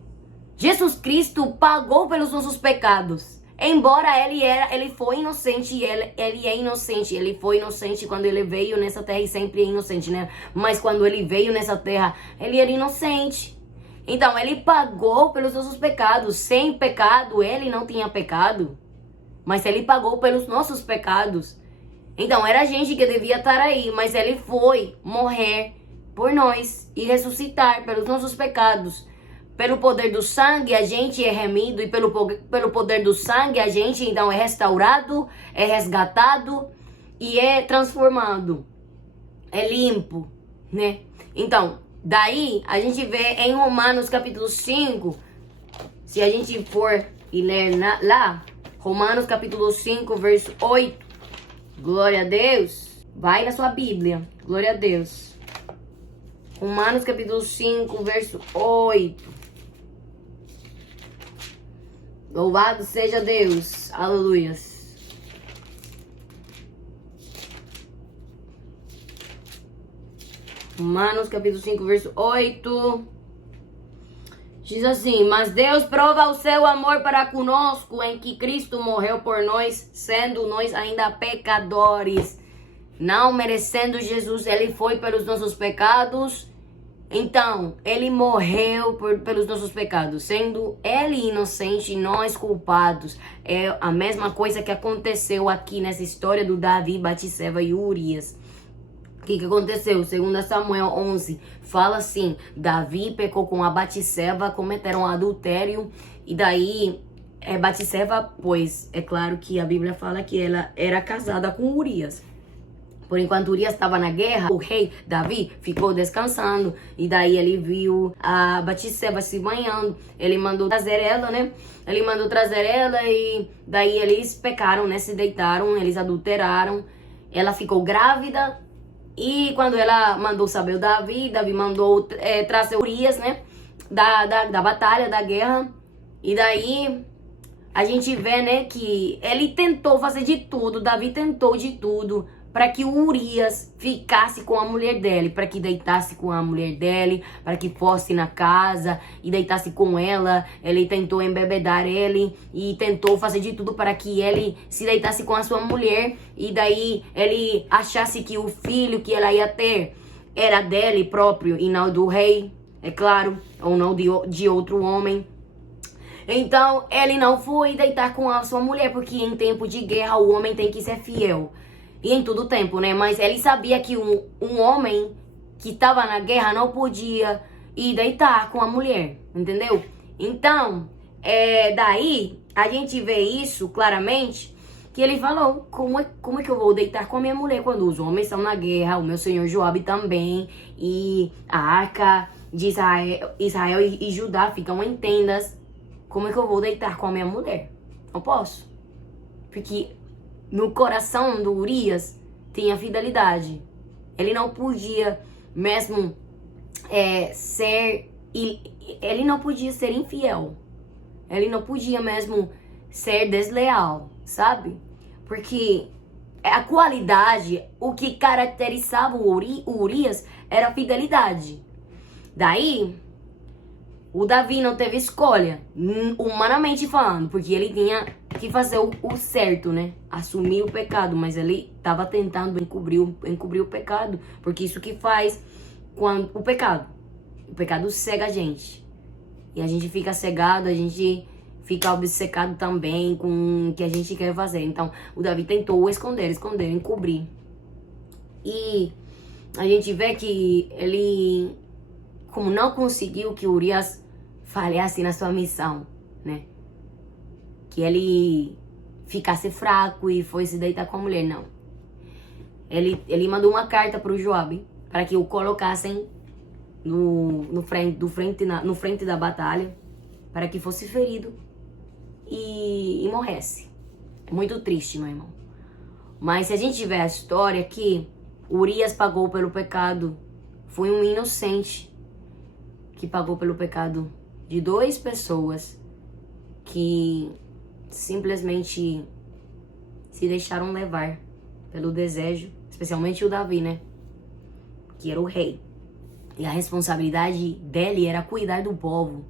Jesus Cristo pagou pelos nossos pecados. Embora ele foi inocente, ele é inocente. Ele foi inocente quando ele veio nessa terra e sempre é inocente, né? Mas quando ele veio nessa terra, ele era inocente. Então, ele pagou pelos nossos pecados. Sem pecado, ele não tinha pecado. Mas ele pagou pelos nossos pecados. Então, era a gente que devia estar aí. Mas ele foi morrer por nós e ressuscitar pelos nossos pecados. Pelo poder do sangue, a gente é remido. E pelo poder do sangue, a gente, então, é restaurado, é resgatado e é transformado. É limpo, né? Então, daí, a gente vê em Romanos capítulo 5, se a gente for e ler lá, Romanos capítulo 5, verso 8, glória a Deus, vai na sua Bíblia, glória a Deus. Romanos capítulo 5, verso 8, louvado seja Deus, aleluias. Romanos capítulo 5, verso 8. Diz assim: mas Deus prova o seu amor para conosco em que Cristo morreu por nós, sendo nós ainda pecadores. Não merecendo Jesus, ele foi pelos nossos pecados. Então, ele morreu pelos nossos pecados, sendo ele inocente e nós culpados. É a mesma coisa que aconteceu aqui nessa história do Davi, Batseba e Urias. O que aconteceu? 2 Samuel 11 fala assim: Davi pecou com a Batseba, cometeram adultério. E daí, Batseba, pois é claro que a Bíblia fala que ela era casada com Urias. Por enquanto Urias estava na guerra, o rei Davi ficou descansando. E daí ele viu a Batseba se banhando. Ele mandou trazer ela, né? Ele mandou trazer ela e daí eles pecaram, né? Se deitaram, eles adulteraram. Ela ficou grávida. E quando ela mandou saber o Davi mandou trazer Urias, né? Da batalha, da guerra. E daí a gente vê, né, que ele tentou fazer de tudo, Davi tentou de tudo para que o Urias ficasse com a mulher dele, para que deitasse com a mulher dele, para que fosse na casa e deitasse com ela. Ele tentou embebedar ele e tentou fazer de tudo para que ele se deitasse com a sua mulher. E daí ele achasse que o filho que ela ia ter era dele próprio e não do rei, é claro, ou não de outro homem. Então ele não foi deitar com a sua mulher, porque em tempo de guerra o homem tem que ser fiel. E em todo tempo, né? Mas ele sabia que um homem que estava na guerra não podia ir deitar com a mulher, entendeu? Então, daí a gente vê isso claramente, que ele falou: como é que eu vou deitar com a minha mulher quando os homens estão na guerra, o meu senhor Joabe também, e a arca de Israel e Judá ficam em tendas. Como é que eu vou deitar com a minha mulher? Não posso. Porque no coração do Urias tinha fidelidade. Ele não podia mesmo ele não podia ser infiel. Ele não podia mesmo ser desleal, sabe? Porque a qualidade, o que caracterizava o Urias era a fidelidade. Daí, o Davi não teve escolha, humanamente falando, porque ele tinha que fazer o certo, né? Assumir o pecado, mas ele estava tentando encobrir o pecado, porque isso que faz quando o pecado cega a gente. E a gente fica cegado, a gente fica obcecado também com o que a gente quer fazer. Então, o Davi tentou esconder, encobrir. E a gente vê que ele, como não conseguiu que Urias falhasse na sua missão, né? Que ele ficasse fraco e foi se deitar com a mulher, não. Ele mandou uma carta para o Joabe para que o colocassem no frente da batalha, para que fosse ferido e morresse. Muito triste, meu irmão. Mas se a gente tiver a história que Urias pagou pelo pecado, foi um inocente que pagou pelo pecado de 2 pessoas que simplesmente se deixaram levar pelo desejo, especialmente o Davi, né? Que era o rei. E a responsabilidade dele era cuidar do povo.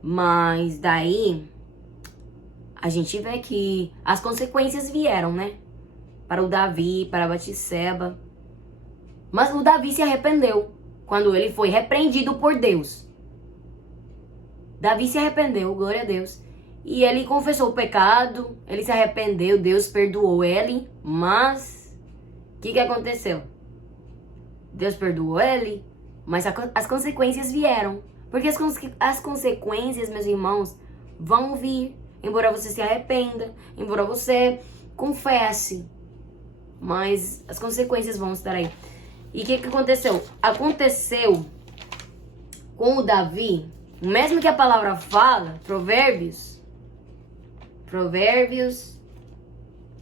Mas daí a gente vê que as consequências vieram, né? Para o Davi, para Batseba. Mas o Davi se arrependeu quando ele foi repreendido por Deus. Davi se arrependeu, glória a Deus. E ele confessou o pecado, ele se arrependeu, Deus perdoou ele. Mas o que aconteceu? Deus perdoou ele, mas as consequências vieram. Porque as consequências, meus irmãos, vão vir. Embora você se arrependa, embora você confesse, mas as consequências vão estar aí. E o que aconteceu? Aconteceu com o Davi, o mesmo que a palavra fala, Provérbios,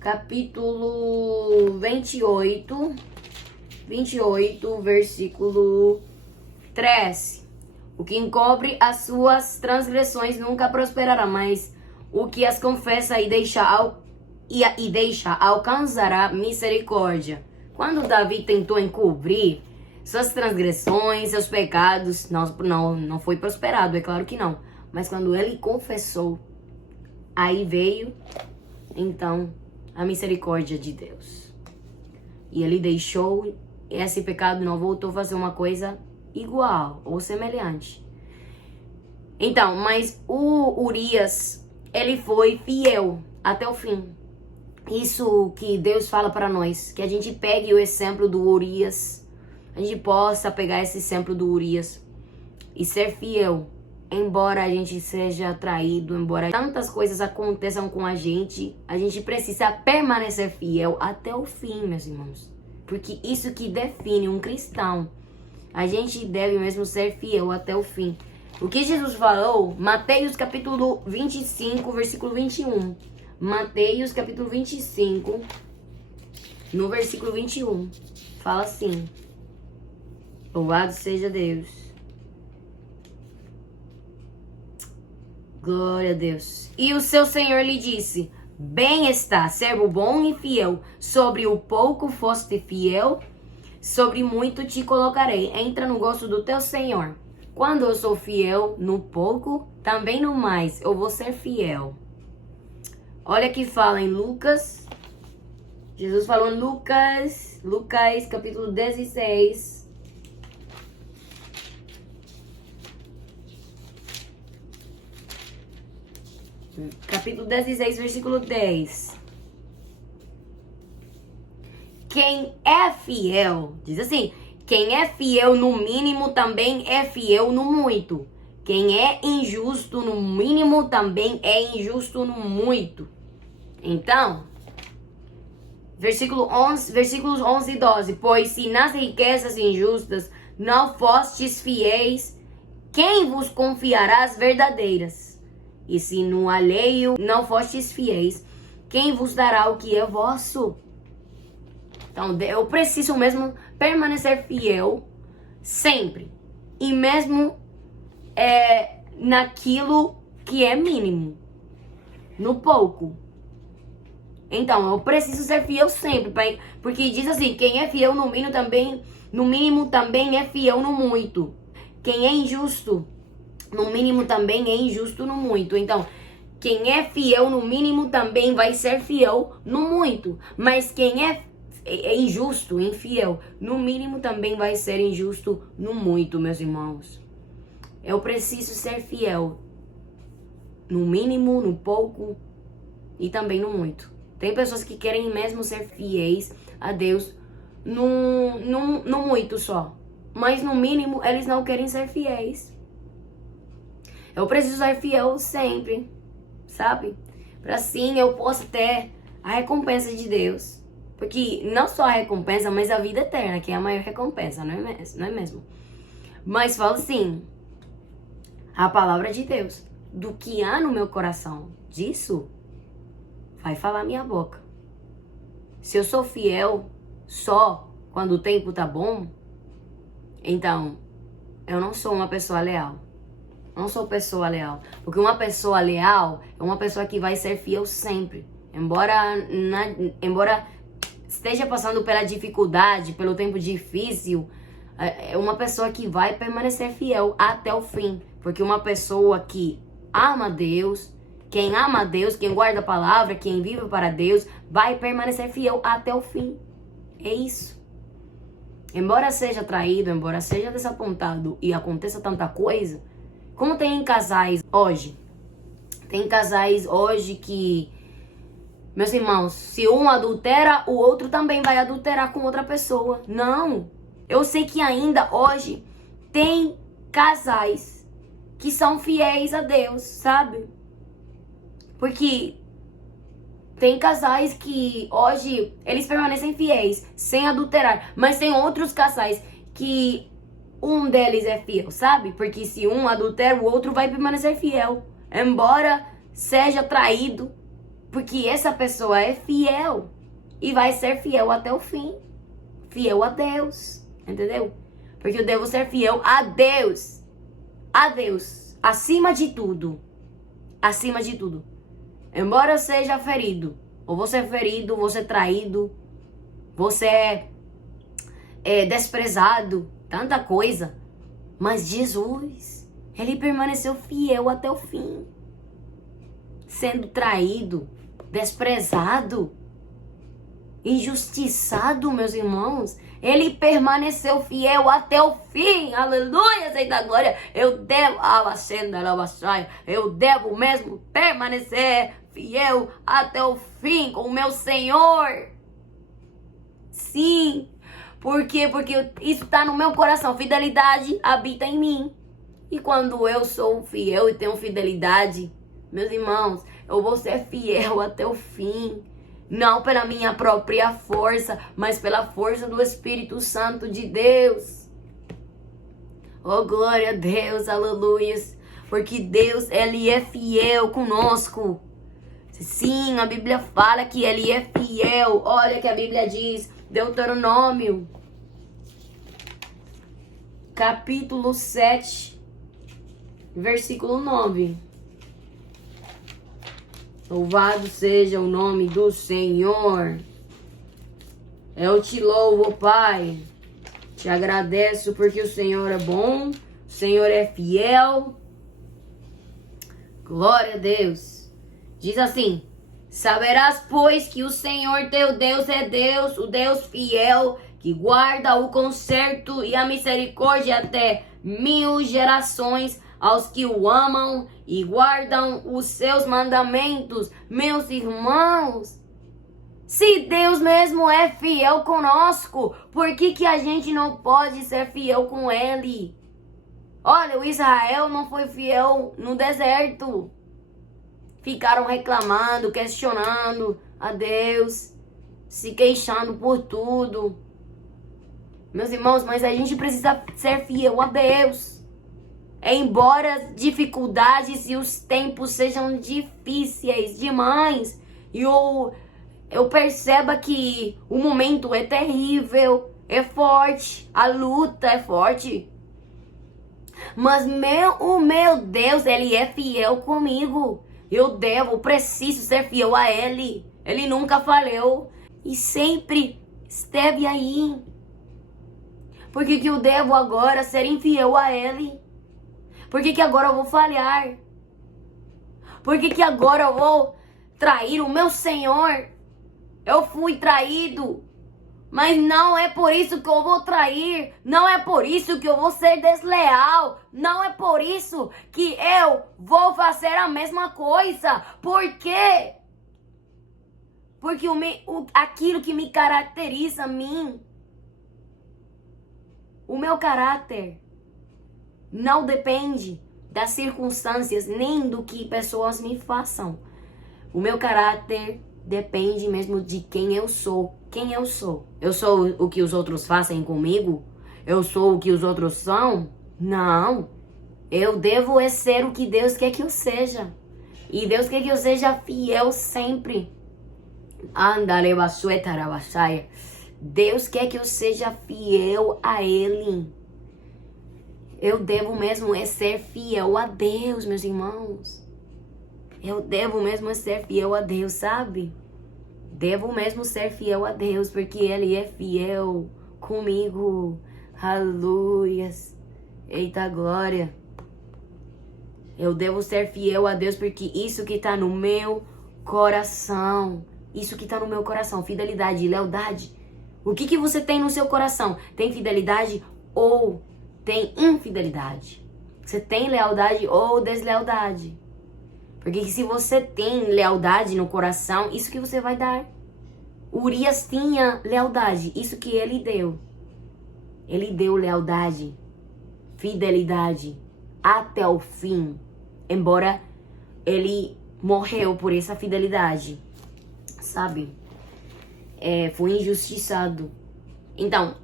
capítulo 28, versículo 3. O que encobre as suas transgressões nunca prosperará, mas o que as confessa e deixa alcançará misericórdia. Quando Davi tentou encobrir, suas transgressões, seus pecados, não foi prosperado, é claro que não. Mas quando ele confessou, aí veio, então, a misericórdia de Deus. E ele deixou esse pecado, não voltou a fazer uma coisa igual ou semelhante. Então, mas o Urias, ele foi fiel até o fim. Isso que Deus fala para nós, que a gente pegue o exemplo do Urias, a gente possa pegar esse exemplo do Urias e ser fiel, embora a gente seja traído, embora tantas coisas aconteçam com a gente precisa permanecer fiel até o fim, meus irmãos, porque isso que define um cristão. A gente deve mesmo ser fiel até o fim. O que Jesus falou, Mateus capítulo 25, versículo 21. Mateus capítulo 25, no versículo 21, fala assim: louvado seja Deus. Glória a Deus. E o seu Senhor lhe disse: bem está, servo bom e fiel, sobre o pouco foste fiel, sobre muito te colocarei. Entra no gosto do teu Senhor. Quando eu sou fiel no pouco, também no mais eu vou ser fiel. Olha que fala em Lucas. Jesus falou em Lucas capítulo 16. Capítulo 16, versículo 10. Quem é fiel, diz assim, quem é fiel no mínimo também é fiel no muito. Quem é injusto no mínimo também é injusto no muito. Então, versículos 11 e 12. Pois se nas riquezas injustas não fostes fiéis, quem vos confiará as verdadeiras? E se no alheio não fostes fiéis, quem vos dará o que é vosso? Então, eu preciso mesmo permanecer fiel sempre. E mesmo naquilo que é mínimo. No pouco. Então, eu preciso ser fiel sempre. Porque diz assim, quem é fiel no mínimo também é fiel no muito. Quem é injusto, no mínimo também é injusto no muito. Então, quem é fiel no mínimo também vai ser fiel no muito. Mas quem é injusto, infiel, no mínimo também vai ser injusto no muito, meus irmãos. Eu preciso ser fiel no mínimo, no pouco e também no muito. Tem pessoas que querem mesmo ser fiéis a Deus no muito só. Mas no mínimo eles não querem ser fiéis. Eu preciso ser fiel sempre, sabe? Para assim eu possa ter a recompensa de Deus. Porque não só a recompensa, mas a vida eterna, que é a maior recompensa, não é mesmo? Mas fala assim, a palavra de Deus, do que há no meu coração, disso vai falar minha boca. Se eu sou fiel só quando o tempo tá bom, então eu não sou uma pessoa leal. Não sou pessoa leal. Porque uma pessoa leal é uma pessoa que vai ser fiel sempre. Embora esteja passando pela dificuldade, pelo tempo difícil, é uma pessoa que vai permanecer fiel até o fim. Porque uma pessoa que ama Deus, quem guarda a palavra, quem vive para Deus, vai permanecer fiel até o fim. É isso. Embora seja traído, embora seja desapontado e aconteça tanta coisa, como tem casais hoje. Tem casais hoje que, meus irmãos, se um adultera, o outro também vai adulterar com outra pessoa. Não. Eu sei que ainda hoje tem casais que são fiéis a Deus, sabe? Porque tem casais que hoje eles permanecem fiéis, sem adulterar. Mas tem outros casais que um deles é fiel, sabe? Porque se um adultera, o outro vai permanecer fiel. Embora seja traído. Porque essa pessoa é fiel e vai ser fiel até o fim. Fiel a Deus, entendeu? Porque eu devo ser fiel a Deus. A Deus, acima de tudo. Acima de tudo. Embora eu seja ferido, ou vou ser ferido, vou ser traído, vou ser desprezado, tanta coisa. Mas Jesus, ele permaneceu fiel até o fim. Sendo traído, desprezado, injustiçado, meus irmãos, ele permaneceu fiel até o fim. Aleluia, Senhor da glória. Eu devo mesmo permanecer fiel até o fim com o meu Senhor. Sim. Por quê? Porque isso está no meu coração. Fidelidade habita em mim. E quando eu sou fiel e tenho fidelidade, meus irmãos, eu vou ser fiel até o fim. Não pela minha própria força, mas pela força do Espírito Santo de Deus. Oh, glória a Deus, aleluia. Porque Deus, ele é fiel conosco. Sim, a Bíblia fala que ele é fiel. Olha que a Bíblia diz, Deuteronômio, capítulo 7, versículo 9. Louvado seja o nome do Senhor. Eu te louvo, Pai. Te agradeço porque o Senhor é bom, o Senhor é fiel. Glória a Deus. Diz assim: saberás, pois, que o Senhor teu Deus é Deus, o Deus fiel, que guarda o conserto e a misericórdia até 1000 gerações aos que o amam e guardam os seus mandamentos. Meus irmãos, se Deus mesmo é fiel conosco, por que a gente não pode ser fiel com Ele? Olha, o Israel não foi fiel no deserto. Ficaram reclamando, questionando a Deus, se queixando por tudo. Meus irmãos, mas a gente precisa ser fiel a Deus. Embora as dificuldades e os tempos sejam difíceis demais, e eu perceba que o momento é terrível, é forte, a luta é forte. Mas o meu Deus, Ele é fiel comigo. Eu preciso ser fiel a Ele. Ele nunca falhou e sempre esteve aí. Por que eu devo agora ser infiel a Ele? Por que agora eu vou falhar? Por que agora eu vou trair o meu Senhor? Eu fui traído, mas não é por isso que eu vou trair. Não é por isso que eu vou ser desleal. Não é por isso que eu vou fazer a mesma coisa. Por quê? Porque aquilo que me caracteriza a mim, o meu caráter, não depende das circunstâncias nem do que pessoas me façam. O meu caráter depende mesmo de quem eu sou. Quem eu sou? Eu sou o que os outros fazem comigo? Eu sou o que os outros são? Não. Eu devo ser o que Deus quer que eu seja. E Deus quer que eu seja fiel sempre. Deus quer que eu seja fiel a Ele. Eu devo mesmo ser fiel a Deus, meus irmãos. Eu devo mesmo ser fiel a Deus, sabe? Devo mesmo ser fiel a Deus, porque Ele é fiel comigo. Aleluias. Eita glória. Eu devo ser fiel a Deus, porque isso que está no meu coração. Isso que está no meu coração. Fidelidade e lealdade. O que você tem no seu coração? Tem fidelidade ou tem infidelidade? Você tem lealdade ou deslealdade? Porque se você tem lealdade no coração, isso que você vai dar. Urias tinha lealdade, isso que ele deu. Ele deu lealdade, fidelidade até o fim. Embora ele morreu por essa fidelidade, sabe? Foi injustiçado. Então,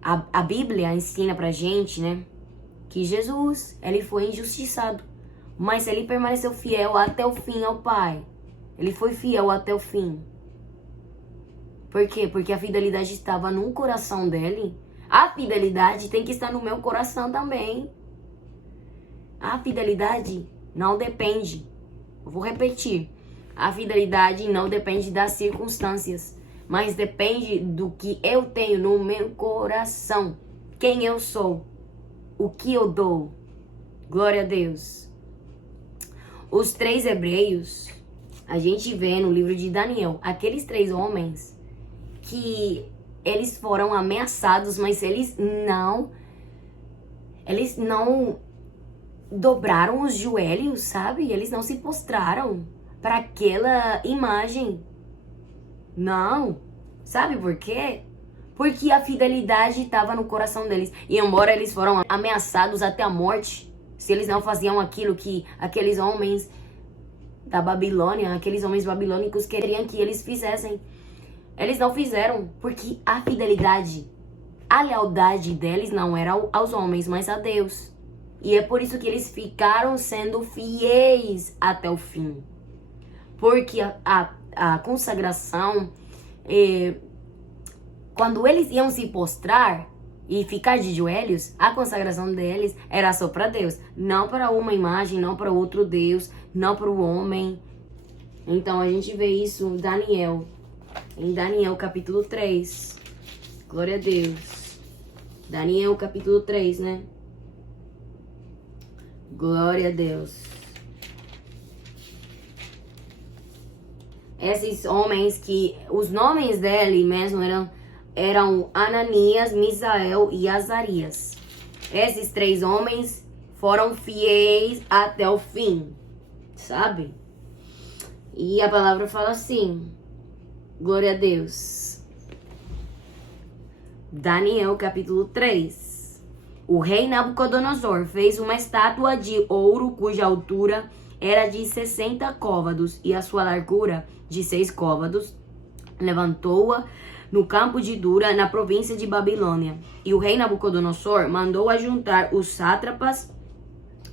a Bíblia ensina pra gente, né, que Jesus, ele foi injustiçado, mas ele permaneceu fiel até o fim ao Pai. Ele foi fiel até o fim. Por quê? Porque a fidelidade estava no coração dele. A fidelidade tem que estar no meu coração também. A fidelidade não depende. Eu vou repetir. A fidelidade não depende das circunstâncias, mas depende do que eu tenho no meu coração. Quem eu sou, o que eu dou. Glória a Deus. Os 3 hebreus, a gente vê no livro de Daniel, aqueles 3 homens que eles foram ameaçados, mas eles não dobraram os joelhos, sabe? Eles não se prostraram para aquela imagem. Não. Sabe por quê? Porque a fidelidade estava no coração deles. E embora eles foram ameaçados até a morte, se eles não faziam aquilo que aqueles homens da Babilônia, aqueles homens babilônicos queriam que eles fizessem, eles não fizeram, porque a fidelidade, a lealdade deles não era aos homens, mas a Deus. E é por isso que eles ficaram sendo fiéis até o fim. Porque a consagração, quando eles iam se prostrar e ficar de joelhos, a consagração deles era só para Deus. Não para uma imagem, não para outro Deus, não para o homem. Então a gente vê isso em Daniel capítulo 3. Glória a Deus. Daniel capítulo 3, né? Glória a Deus. Esses homens que os nomes dele mesmo eram Ananias, Misael e Azarias. Esses 3 homens foram fiéis até o fim, sabe? E a palavra fala assim, glória a Deus. Daniel capítulo 3. O rei Nabucodonosor fez uma estátua de ouro cuja altura era de 60 côvados e a sua largura de 6 côvados. Levantou-a no campo de Dura, na província de Babilônia. E o rei Nabucodonosor mandou ajuntar os sátrapas,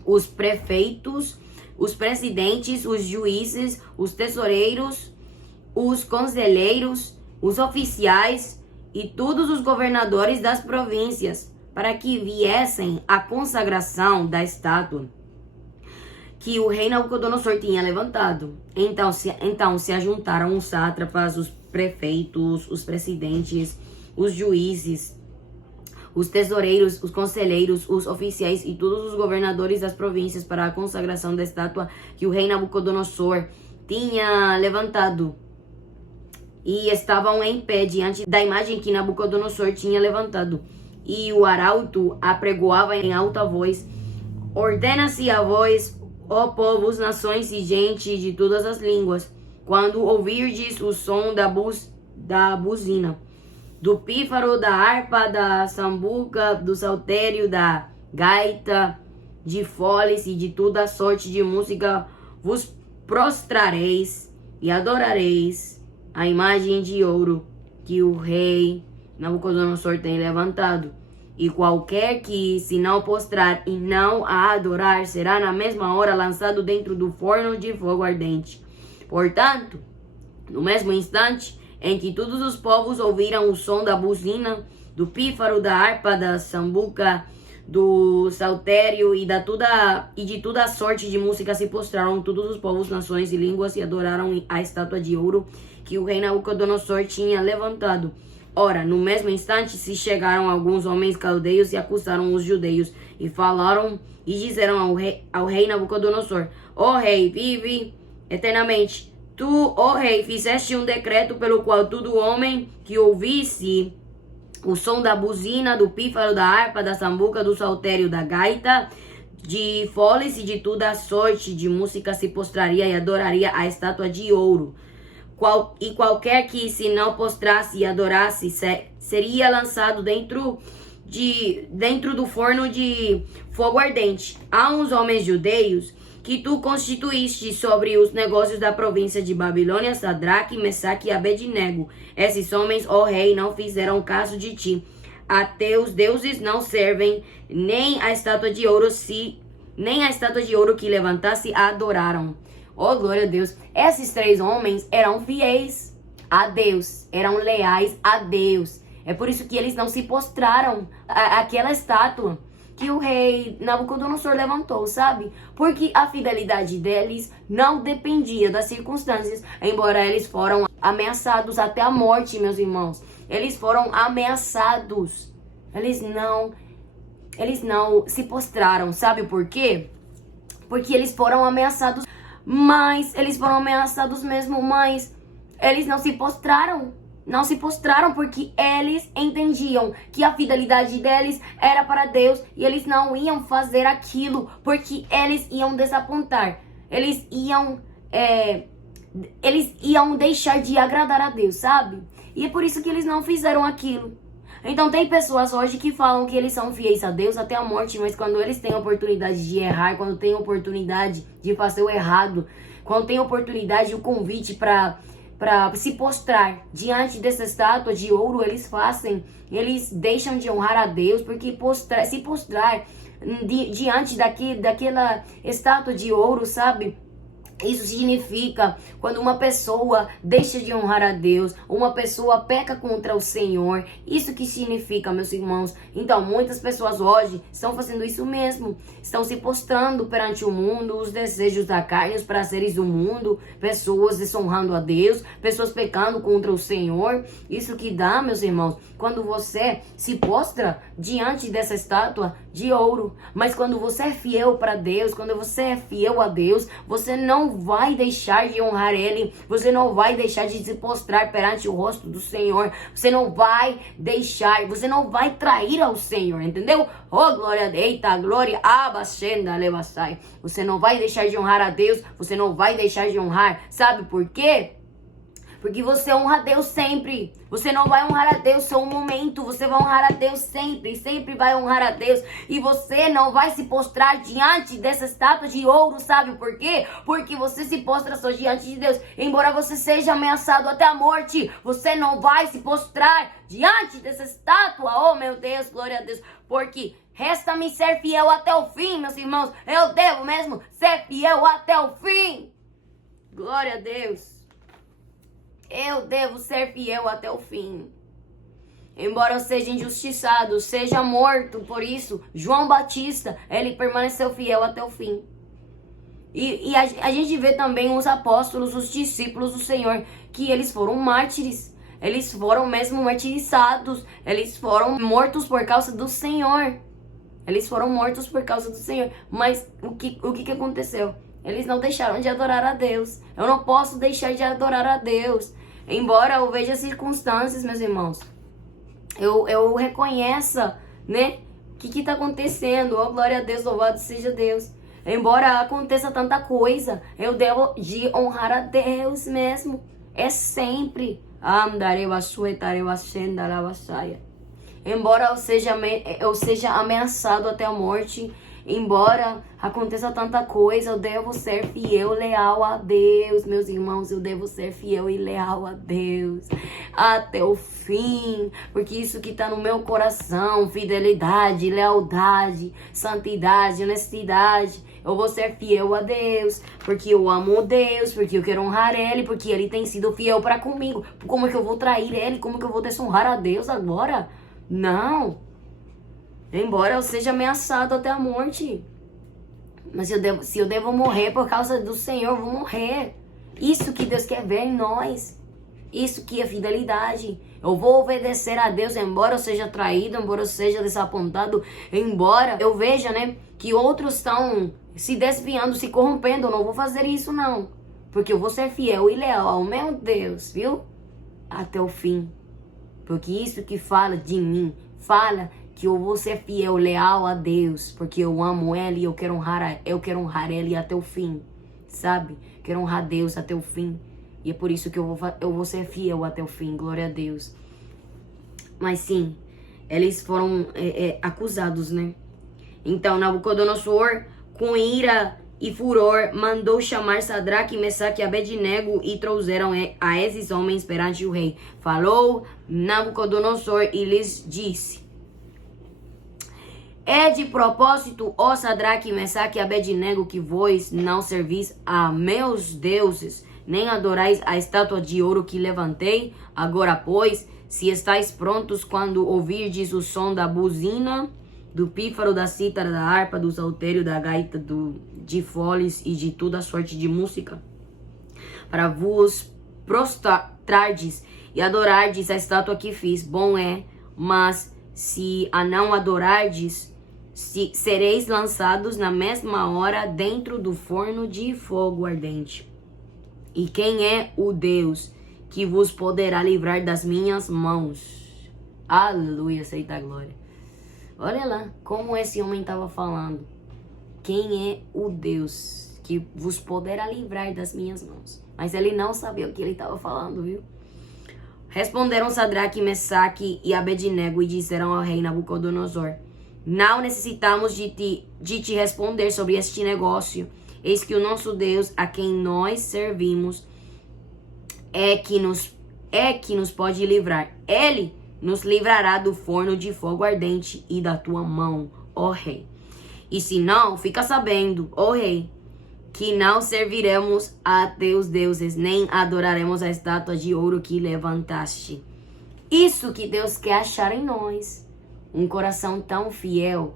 os prefeitos, os presidentes, os juízes, os tesoureiros, os conselheiros, os oficiais e todos os governadores das províncias, para que viessem à consagração da estátua que o rei Nabucodonosor tinha levantado. Então se ajuntaram os sátrapas, os prefeitos, os presidentes, os juízes, os tesoureiros, os conselheiros, os oficiais e todos os governadores das províncias para a consagração da estátua que o rei Nabucodonosor tinha levantado. E estavam em pé diante da imagem que Nabucodonosor tinha levantado. E o arauto apregoava em alta voz: ordena-se a vós, ó povos, nações e gente de todas as línguas, quando ouvirdes o som da buzina, do pífaro, da harpa, da sambuca, do saltério, da gaita, de foles e de toda sorte de música, vos prostrareis e adorareis a imagem de ouro que o rei Nabucodonosor tem levantado. E qualquer que se não postrar e não a adorar, será na mesma hora lançado dentro do forno de fogo ardente. Portanto, no mesmo instante em que todos os povos ouviram o som da buzina, do pífaro, da harpa, da sambuca, do saltério e de toda a sorte de música, se prostraram todos os povos, nações e línguas e adoraram a estátua de ouro que o rei Nabucodonosor tinha levantado. Ora, no mesmo instante se chegaram alguns homens caldeus e acusaram os judeus, e falaram e disseram ao rei Nabucodonosor: ó rei, vive eternamente. Tu, ó rei, fizeste um decreto pelo qual todo homem que ouvisse o som da buzina, do pífaro, da harpa, da sambuca, do saltério, da gaita, de foles e de toda a sorte de música se prostraria e adoraria a estátua de ouro. E qualquer que se não prostrasse e adorasse seria lançado dentro do forno de fogo ardente. Há uns homens judeus que tu constituíste sobre os negócios da província de Babilônia, Sadraque, Mesaque e Abednego. Esses homens, ó rei, não fizeram caso de ti. A teus deuses não servem, nem a estátua de ouro que levantasse adoraram. Oh, glória a Deus. Esses 3 homens eram fiéis a Deus, eram leais a Deus. É por isso que eles não se prostraram àquela estátua que o rei Nabucodonosor levantou, sabe? Porque a fidelidade deles não dependia das circunstâncias, embora eles foram ameaçados até a morte, meus irmãos. Eles foram ameaçados. Eles não se prostraram, sabe por quê? Porque eles foram ameaçados, mas eles foram ameaçados mesmo, mas eles não se prostraram. Não se prostraram porque eles entendiam que a fidelidade deles era para Deus e eles não iam fazer aquilo porque eles iam desapontar. Eles iam deixar de agradar a Deus, sabe? E é por isso que eles não fizeram aquilo. Então tem pessoas hoje que falam que eles são fiéis a Deus até a morte, mas quando eles têm a oportunidade de errar, quando têm a oportunidade de fazer o errado, quando tem a oportunidade, o convite para se postrar diante dessa estátua de ouro, eles deixam de honrar a Deus, porque se postrar diante daquela estátua de ouro, sabe? Isso significa quando uma pessoa deixa de honrar a Deus, uma pessoa peca contra o Senhor. Isso que significa, meus irmãos. Então, muitas pessoas hoje estão fazendo isso mesmo. Estão se prostrando perante o mundo, os desejos da carne, os prazeres do mundo. Pessoas desonrando a Deus, pessoas pecando contra o Senhor. Isso que dá, meus irmãos, quando você se prostra diante dessa estátua de ouro. Mas quando você é fiel para Deus, quando você é fiel a Deus, você não vai deixar de honrar Ele, você não vai deixar de se prostrar perante o rosto do Senhor, você não vai trair ao Senhor, entendeu? Oh, glória a Deus, eita, glória, abashenda, levassai. Você não vai deixar de honrar a Deus, você não vai deixar de honrar, sabe por quê? Porque você honra a Deus sempre. Você não vai honrar a Deus só um momento. Você vai honrar a Deus sempre. Sempre vai honrar a Deus. E você não vai se postrar diante dessa estátua de ouro. Sabe por quê? Porque você se postra só diante de Deus. Embora você seja ameaçado até a morte, você não vai se postrar diante dessa estátua. Oh, meu Deus, glória a Deus. Porque resta-me ser fiel até o fim, meus irmãos. Eu devo mesmo ser fiel até o fim. Glória a Deus. Eu devo ser fiel até o fim. Embora eu seja injustiçado, seja morto, por isso, João Batista, ele permaneceu fiel até o fim. E a gente vê também os apóstolos, os discípulos do Senhor, que eles foram mártires. Eles foram mesmo martirizados. Eles foram mortos por causa do Senhor. Eles foram mortos por causa do Senhor. Mas o que aconteceu? Eles não deixaram de adorar a Deus. Eu não posso deixar de adorar a Deus. Embora eu veja circunstâncias, meus irmãos. Eu reconheça, né? O que está acontecendo. Oh, glória a Deus, louvado seja Deus. Embora aconteça tanta coisa, eu devo de honrar a Deus mesmo. É sempre. Embora eu seja ameaçado até a morte, embora aconteça tanta coisa, eu devo ser fiel e leal a Deus, meus irmãos. Eu devo ser fiel e leal a Deus até o fim, porque isso que está no meu coração, fidelidade, lealdade, santidade, honestidade. Eu vou ser fiel a Deus, porque eu amo Deus, porque eu quero honrar Ele, porque Ele tem sido fiel para comigo. Como é que eu vou trair Ele? Como é que eu vou desonrar a Deus agora? Não. Embora eu seja ameaçado até a morte. Mas se eu devo morrer por causa do Senhor, eu vou morrer. Isso que Deus quer ver em nós. Isso que é fidelidade. Eu vou obedecer a Deus, embora eu seja traído, embora eu seja desapontado, embora eu veja, né, que outros estão se desviando, se corrompendo. Eu não vou fazer isso, não. Porque eu vou ser fiel e leal ao meu Deus, viu? Até o fim. Porque isso que fala de mim, fala que eu vou ser fiel, leal a Deus, porque eu amo Ele e eu quero honrar Ele até o fim, sabe? Quero honrar Deus até o fim. E é por isso que eu vou ser fiel até o fim, glória a Deus. Mas sim, eles foram acusados, né? Então Nabucodonosor, com ira e furor, mandou chamar Sadraque, Mesaque e Abednego e trouxeram a esses homens perante o rei. Falou Nabucodonosor e lhes disse: é de propósito, ó Sadraque, Mesaque e Abednego, que vós não servis a meus deuses, nem adorais a estátua de ouro que levantei? Agora, pois, se estáis prontos quando ouvirdes o som da buzina, do pífaro, da cítara, da harpa, do saltério, da gaita, de foles e de toda sorte de música, para vos prostrardes e adorardes a estátua que fiz. Bom é, mas se a não adorardes, sereis lançados na mesma hora dentro do forno de fogo ardente. E quem é o Deus que vos poderá livrar das minhas mãos? Aleluia, aceita a glória. Olha lá como esse homem estava falando. Quem é o Deus que vos poderá livrar das minhas mãos? Mas ele não sabia o que ele estava falando, viu? Responderam Sadraque, Mesaque e Abednego e disseram ao rei Nabucodonosor: não necessitamos de te responder sobre este negócio. Eis que o nosso Deus, a quem nós servimos, é que nos pode livrar. Ele nos livrará do forno de fogo ardente e da tua mão, ó rei. E se não, fica sabendo, ó rei, que não serviremos a teus deuses, nem adoraremos a estátua de ouro que levantaste. Isso que Deus quer achar em nós. Um coração tão fiel,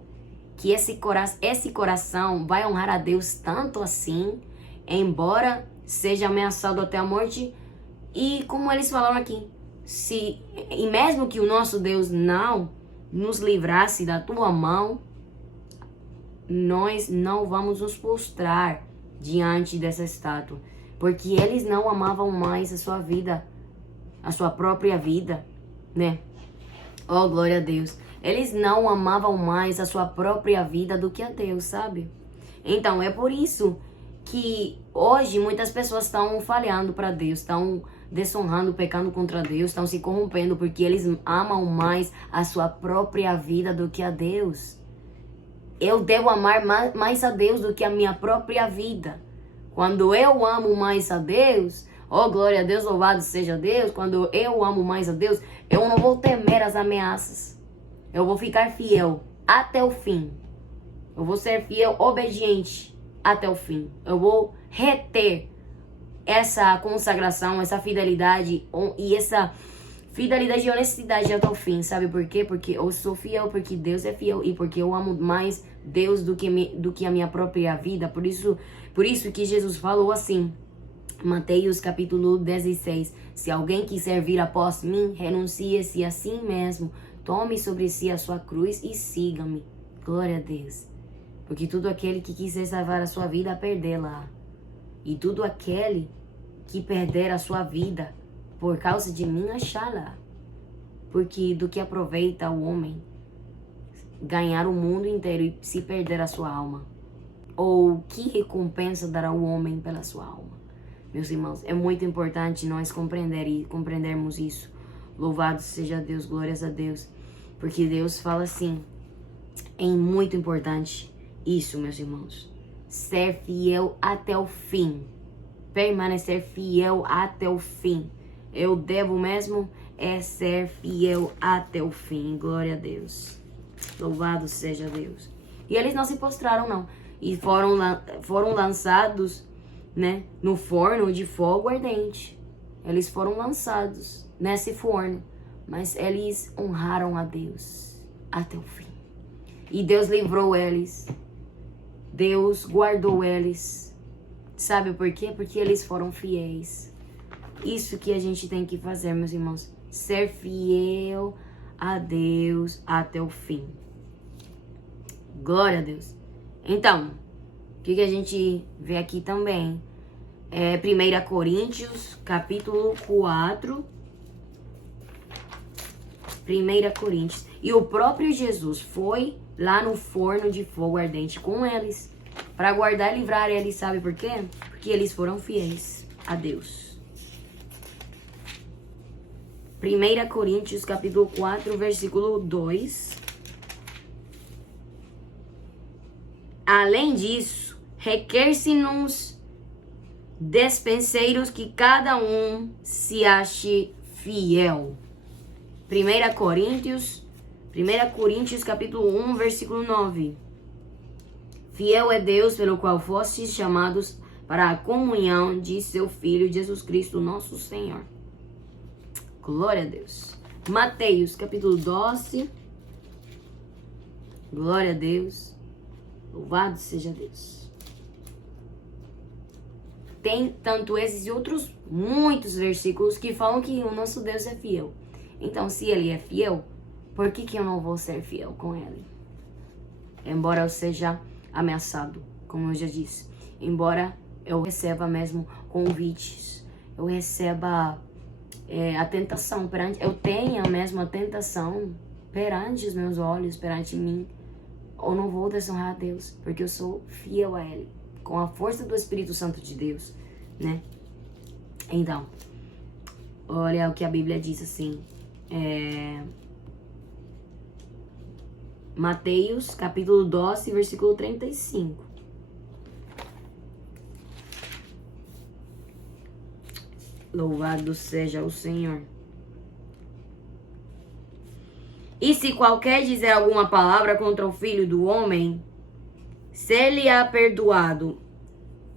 que esse coração vai honrar a Deus tanto assim, embora seja ameaçado até a morte. E como eles falaram aqui, e mesmo que o nosso Deus não nos livrasse da tua mão, nós não vamos nos prostrar diante dessa estátua, porque eles não amavam mais a sua vida, a sua própria vida, né? Oh, glória a Deus. Eles não amavam mais a sua própria vida do que a Deus, sabe? Então, é por isso que hoje muitas pessoas estão falhando para Deus, estão desonrando, pecando contra Deus, estão se corrompendo porque eles amam mais a sua própria vida do que a Deus. Eu devo amar mais a Deus do que a minha própria vida. Quando eu amo mais a Deus, oh glória a Deus, louvado seja Deus, quando eu amo mais a Deus, eu não vou temer as ameaças. Eu vou ficar fiel até o fim. Eu vou ser fiel, obediente até o fim. Eu vou reter essa consagração, essa fidelidade e essa fidelidade e honestidade até o fim. Sabe por quê? Porque eu sou fiel, porque Deus é fiel e porque eu amo mais Deus do que a minha própria vida. Por isso que Jesus falou assim, Mateus capítulo 16. Se alguém quiser vir após mim, renuncie-se a si mesmo. Tome sobre si a sua cruz e siga-me. Glória a Deus. Porque todo aquele que quiser salvar a sua vida, perdê-la. E todo aquele que perder a sua vida por causa de mim, achá-la. Porque do que aproveita o homem ganhar o mundo inteiro e se perder a sua alma? Ou que recompensa dará o homem pela sua alma? Meus irmãos, é muito importante nós compreendermos isso. Louvado seja Deus, glórias a Deus. Porque Deus fala assim, é muito importante isso, meus irmãos. Ser fiel até o fim. Permanecer fiel até o fim. Eu devo mesmo ser fiel até o fim. Glória a Deus. Louvado seja Deus. E eles não se prostraram, não. E foram lançados, né, no forno de fogo ardente. Eles foram lançados nesse forno, mas eles honraram a Deus até o fim. E Deus livrou eles. Deus guardou eles. Sabe por quê? Porque eles foram fiéis. Isso que a gente tem que fazer, meus irmãos. Ser fiel a Deus até o fim. Glória a Deus. Então, o que a gente vê aqui também? 1 Coríntios, capítulo 4. 1 Coríntios. E o próprio Jesus foi lá no forno de fogo ardente com eles, para guardar e livrar eles. Sabe por quê? Porque eles foram fiéis a Deus. 1 Coríntios, capítulo 4, versículo 2. Além disso, requer-se-nos despenseiros que cada um se ache fiel. 1 Coríntios capítulo 1, versículo 9. Fiel é Deus pelo qual fostes chamados para a comunhão de seu Filho Jesus Cristo, nosso Senhor. Glória a Deus. Mateus capítulo 12, Glória a Deus. Louvado seja Deus. Tem tanto esses e outros muitos versículos que falam que o nosso Deus é fiel. Então, se Ele é fiel, por que eu não vou ser fiel com Ele? Embora eu seja ameaçado, como eu já disse. Embora eu receba mesmo convites. Eu receba a tentação perante... Eu tenha mesmo a tentação perante os meus olhos, perante mim. Eu não vou desonrar a Deus, porque eu sou fiel a Ele. Com a força do Espírito Santo de Deus, né? Então, olha o que a Bíblia diz assim. Mateus, capítulo 12, versículo 35. Louvado seja o Senhor. E se qualquer dizer alguma palavra contra o Filho do Homem, ser-lhe-á perdoado.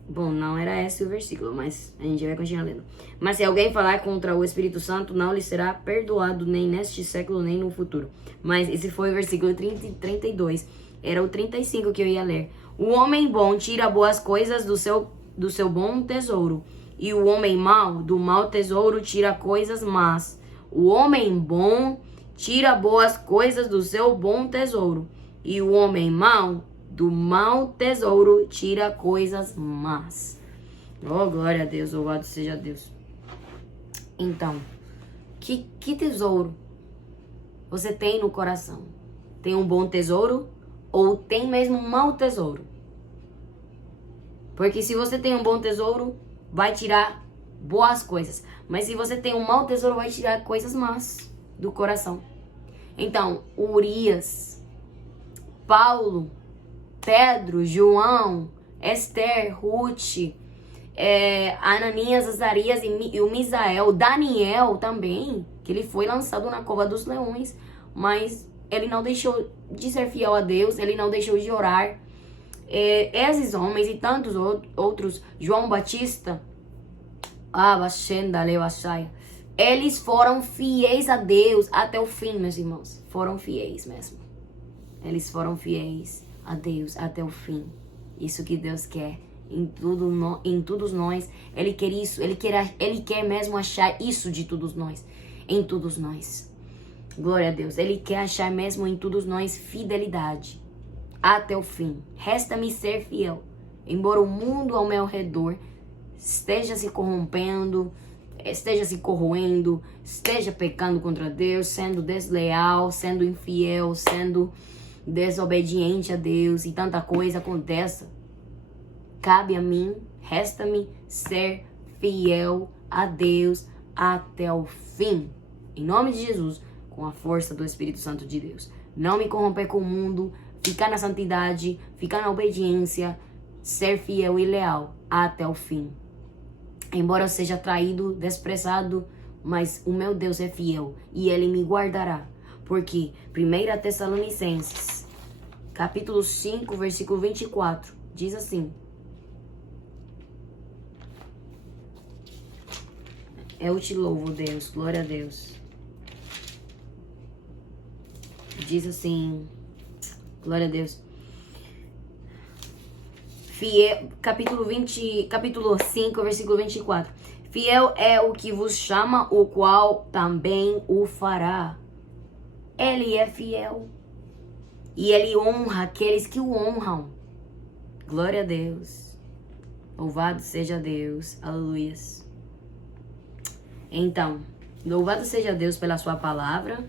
Bom, não era esse o versículo, mas a gente vai continuar lendo. Mas se alguém falar contra o Espírito Santo, não lhe será perdoado nem neste século, nem no futuro. Mas esse foi o versículo 30 e 32. Era o 35 que eu ia ler. O homem bom tira boas coisas do seu bom tesouro. E o homem mau, do mau tesouro, tira coisas más. O homem bom tira boas coisas do seu bom tesouro. E o homem mau, do mau tesouro, tira coisas más. Oh, glória a Deus, louvado seja Deus. Então, que tesouro você tem no coração? Tem um bom tesouro ou tem mesmo um mau tesouro? Porque se você tem um bom tesouro, vai tirar boas coisas. Mas se você tem um mau tesouro, vai tirar coisas más do coração. Então, Urias, Paulo, Pedro, João, Esther, Ruth, Ananias, Azarias e o Misael, Daniel também, que ele foi lançado na cova dos leões, mas ele não deixou de ser fiel a Deus, ele não deixou de orar. Esses homens e tantos outros, João Batista, eles foram fiéis a Deus até o fim, meus irmãos. Foram fiéis mesmo. Eles foram fiéis a Deus até o fim. Isso que Deus quer em todos nós. Ele quer isso. Ele quer mesmo achar isso de todos nós. Em todos nós. Glória a Deus. Ele quer achar mesmo em todos nós fidelidade até o fim. Resta-me ser fiel. Embora o mundo ao meu redor esteja se corrompendo, esteja se corroendo, esteja pecando contra Deus, sendo desleal, sendo infiel, sendo desobediente a Deus e tanta coisa aconteça, cabe a mim, resta-me ser fiel a Deus até o fim. Em nome de Jesus, com a força do Espírito Santo de Deus. Não me corromper com o mundo, ficar na santidade, ficar na obediência, ser fiel e leal até o fim. Embora eu seja traído, desprezado, mas o meu Deus é fiel e Ele me guardará. Porque 1 Tessalonicenses, capítulo 5, versículo 24, diz assim. Eu te louvo, Deus, glória a Deus. Diz assim, glória a Deus. Fiel, capítulo 5, versículo 24. Fiel é o que vos chama, o qual também o fará. Ele é fiel. E ele honra aqueles que o honram. Glória a Deus. Louvado seja Deus. Aleluias. Então, louvado seja Deus pela sua palavra.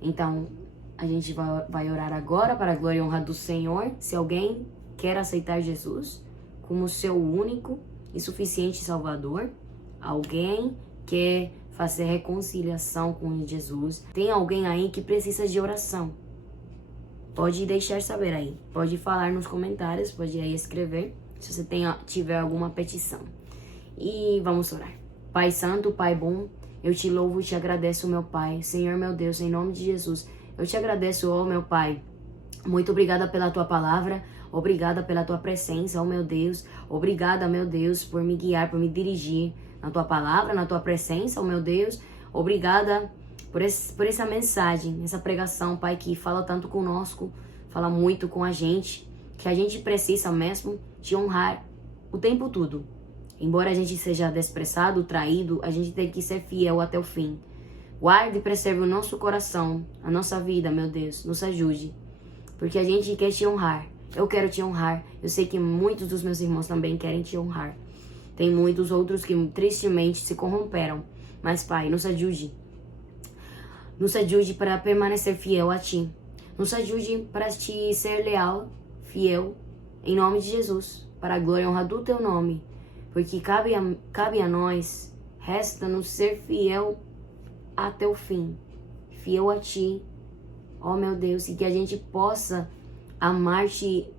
Então, a gente vai orar agora para a glória e honra do Senhor. Se alguém quer aceitar Jesus como seu único e suficiente Salvador, alguém quer fazer reconciliação com Jesus, tem alguém aí que precisa de oração, pode deixar saber aí, pode falar nos comentários, pode aí escrever, se você tiver alguma petição. E vamos orar. Pai Santo, Pai bom, eu te louvo e te agradeço, meu Pai. Senhor, meu Deus, em nome de Jesus, eu te agradeço, ó meu Pai. Muito obrigada pela tua palavra. Obrigada pela tua presença, ó meu Deus. Obrigada, meu Deus, por me guiar, por me dirigir na tua palavra, na tua presença, ó meu Deus. Obrigada por essa mensagem, essa pregação, Pai, que fala tanto conosco, fala muito com a gente, que a gente precisa mesmo te honrar o tempo todo. Embora a gente seja desprezado, traído, a gente tem que ser fiel até o fim. Guarde e preserve o nosso coração, a nossa vida, meu Deus, nos ajude, porque a gente quer te honrar. Eu quero te honrar. Eu sei que muitos dos meus irmãos também querem te honrar. Tem muitos outros que tristemente se corromperam. Mas, Pai, nos ajude. Nos ajude para permanecer fiel a Ti. Nos ajude para Te ser leal, fiel, em nome de Jesus, para a glória e honra do Teu nome. Porque cabe a nós, resta-nos ser fiel até o fim. Fiel a Ti, ó meu Deus, e que a gente possa amar-te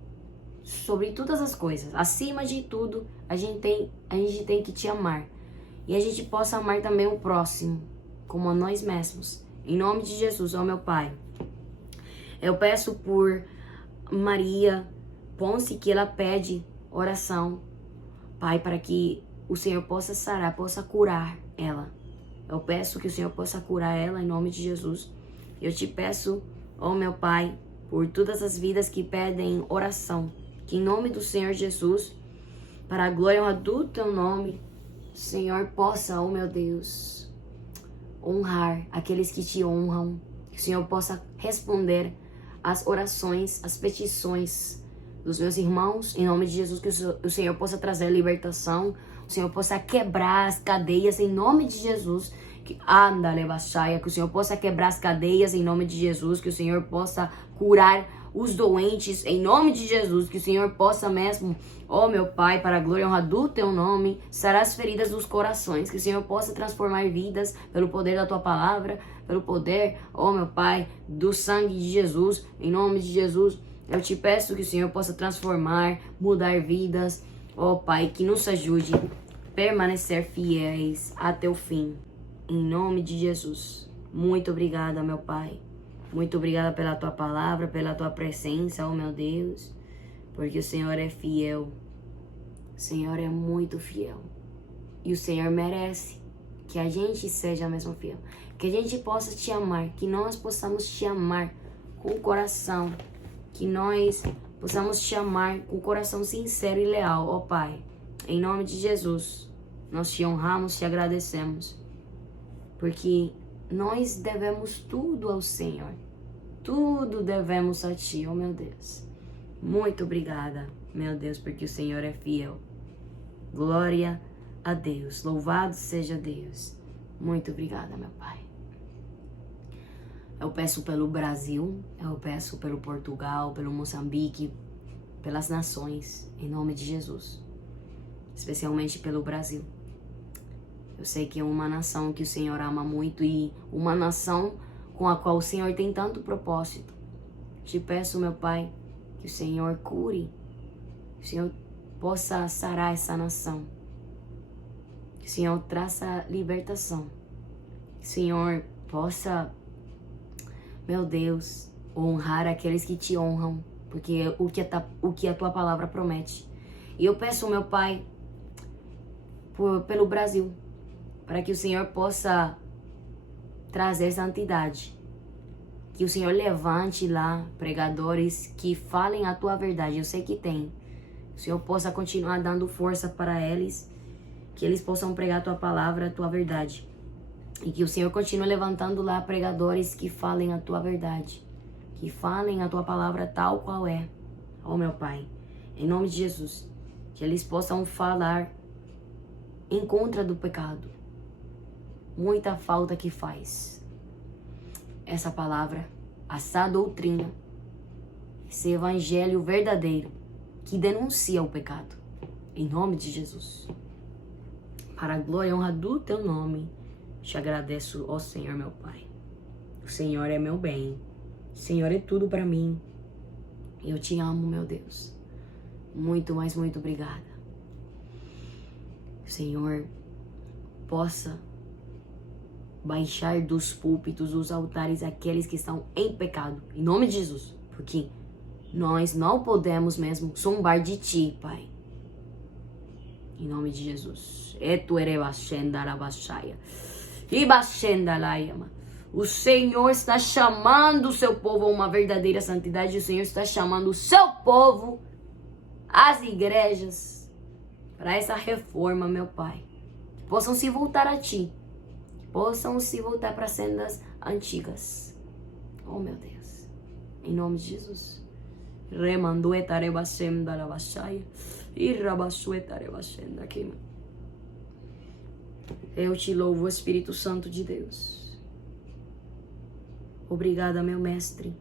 sobre todas as coisas. Acima de tudo, a gente tem que te amar. E a gente possa amar também o próximo, como a nós mesmos. Em nome de Jesus, ó meu Pai. Eu peço por Maria Ponce, que ela pede oração, Pai, para que o Senhor possa sarar, possa curar ela. Eu peço que o Senhor possa curar ela em nome de Jesus. Eu te peço, ó meu Pai, por todas as vidas que pedem oração, que em nome do Senhor Jesus, para a glória e honra do Teu nome, o Senhor possa, ó meu Deus, honrar aqueles que te honram, que o Senhor possa responder às orações, às petições dos meus irmãos, em nome de Jesus, que o Senhor possa trazer libertação, o Senhor possa quebrar as cadeias em nome de Jesus, que o Senhor possa quebrar as cadeias em nome de Jesus, que o Senhor possa curar os doentes em nome de Jesus, que o Senhor possa mesmo, ó meu Pai, para a glória e honra do Teu nome, sarar as feridas dos corações, que o Senhor possa transformar vidas pelo poder da Tua palavra, pelo poder, ó meu Pai, do sangue de Jesus, em nome de Jesus. Eu te peço que o Senhor possa transformar, mudar vidas, ó Pai, que nos ajude a permanecer fiéis até o fim. Em nome de Jesus. Muito obrigada, meu Pai. Muito obrigada pela Tua palavra, pela Tua presença, ó meu Deus. Porque o Senhor é fiel. O Senhor é muito fiel. E o Senhor merece que a gente seja mesmo fiel. Que a gente possa te amar. Que nós possamos te amar com o coração. Que nós possamos te amar com o coração sincero e leal, ó Pai. Em nome de Jesus, nós te honramos, te agradecemos. Porque nós devemos tudo ao Senhor. Tudo devemos a Ti, ó meu Deus. Muito obrigada, meu Deus, porque o Senhor é fiel. Glória a Deus. Louvado seja Deus. Muito obrigada, meu Pai. Eu peço pelo Brasil, eu peço pelo Portugal, pelo Moçambique, pelas nações, em nome de Jesus. Especialmente pelo Brasil. Eu sei que é uma nação que o Senhor ama muito e uma nação com a qual o Senhor tem tanto propósito. Te peço, meu Pai, que o Senhor cure, que o Senhor possa sarar essa nação, que o Senhor traça libertação, que o Senhor possa, meu Deus, honrar aqueles que te honram, porque o que a Tua palavra promete. E eu peço, meu Pai, pelo Brasil, para que o Senhor possa trazer santidade. Que o Senhor levante lá pregadores que falem a Tua verdade. Eu sei que tem. Que o Senhor possa continuar dando força para eles. Que eles possam pregar a Tua palavra, a Tua verdade. E que o Senhor continue levantando lá pregadores que falem a Tua verdade. Que falem a Tua palavra tal qual é. Ó meu Pai, em nome de Jesus. Que eles possam falar em contra do pecado. Muita falta que faz essa palavra, essa doutrina, esse evangelho verdadeiro que denuncia o pecado. Em nome de Jesus. Para a glória e honra do Teu nome, te agradeço, ó Senhor, meu Pai. O Senhor é meu bem. O Senhor é tudo para mim. Eu te amo, meu Deus. Muito, mas muito obrigada. O Senhor possa baixar dos púlpitos, dos altares, aqueles que estão em pecado. Em nome de Jesus. Porque nós não podemos mesmo zombar de Ti, Pai. Em nome de Jesus. O Senhor está chamando o seu povo a uma verdadeira santidade. O Senhor está chamando o seu povo, as igrejas, para essa reforma, meu Pai. Que possam se voltar a Ti. Que possam se voltar para as sendas antigas. Oh, meu Deus. Em nome de Jesus. Eu te louvo, Espírito Santo de Deus. Obrigada, meu mestre.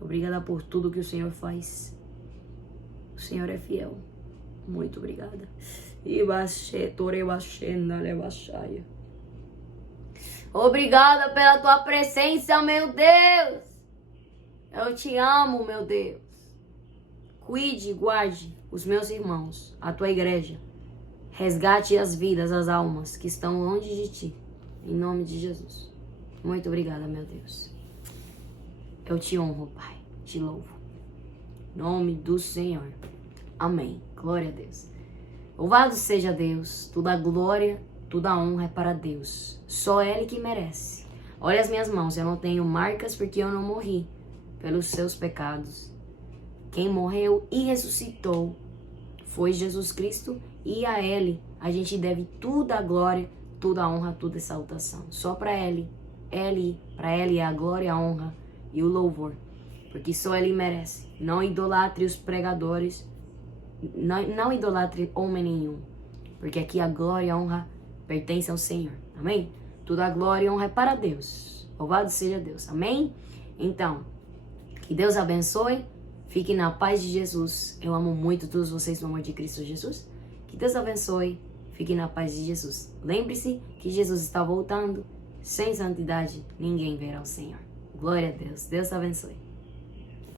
Obrigada por tudo que o Senhor faz. O Senhor é fiel. Muito obrigada. Obrigada pela tua presença, meu Deus. Eu te amo, meu Deus. Cuide e guarde os meus irmãos, a tua igreja. Resgate as vidas, as almas que estão longe de ti. Em nome de Jesus. Muito obrigada, meu Deus. Eu te honro, Pai. Te louvo. Em nome do Senhor. Amém. Glória a Deus. Louvado seja Deus. Toda a glória, toda a honra é para Deus. Só Ele que merece. Olha as minhas mãos. Eu não tenho marcas porque eu não morri pelos seus pecados. Quem morreu e ressuscitou foi Jesus Cristo. E a Ele a gente deve toda a glória, toda a honra, toda a exaltação. Só para Ele. Para Ele é a glória, a honra e o louvor. Porque só Ele merece. Não idolatre os pregadores. Não idolatre homem nenhum. Porque aqui a glória e a honra pertencem ao Senhor. Amém? Toda a glória e honra é para Deus. Louvado seja Deus. Amém? Então, que Deus abençoe. Fique na paz de Jesus. Eu amo muito todos vocês no amor de Cristo Jesus. Que Deus abençoe. Fique na paz de Jesus. Lembre-se que Jesus está voltando. Sem santidade, ninguém verá o Senhor. Glória a Deus. Deus abençoe.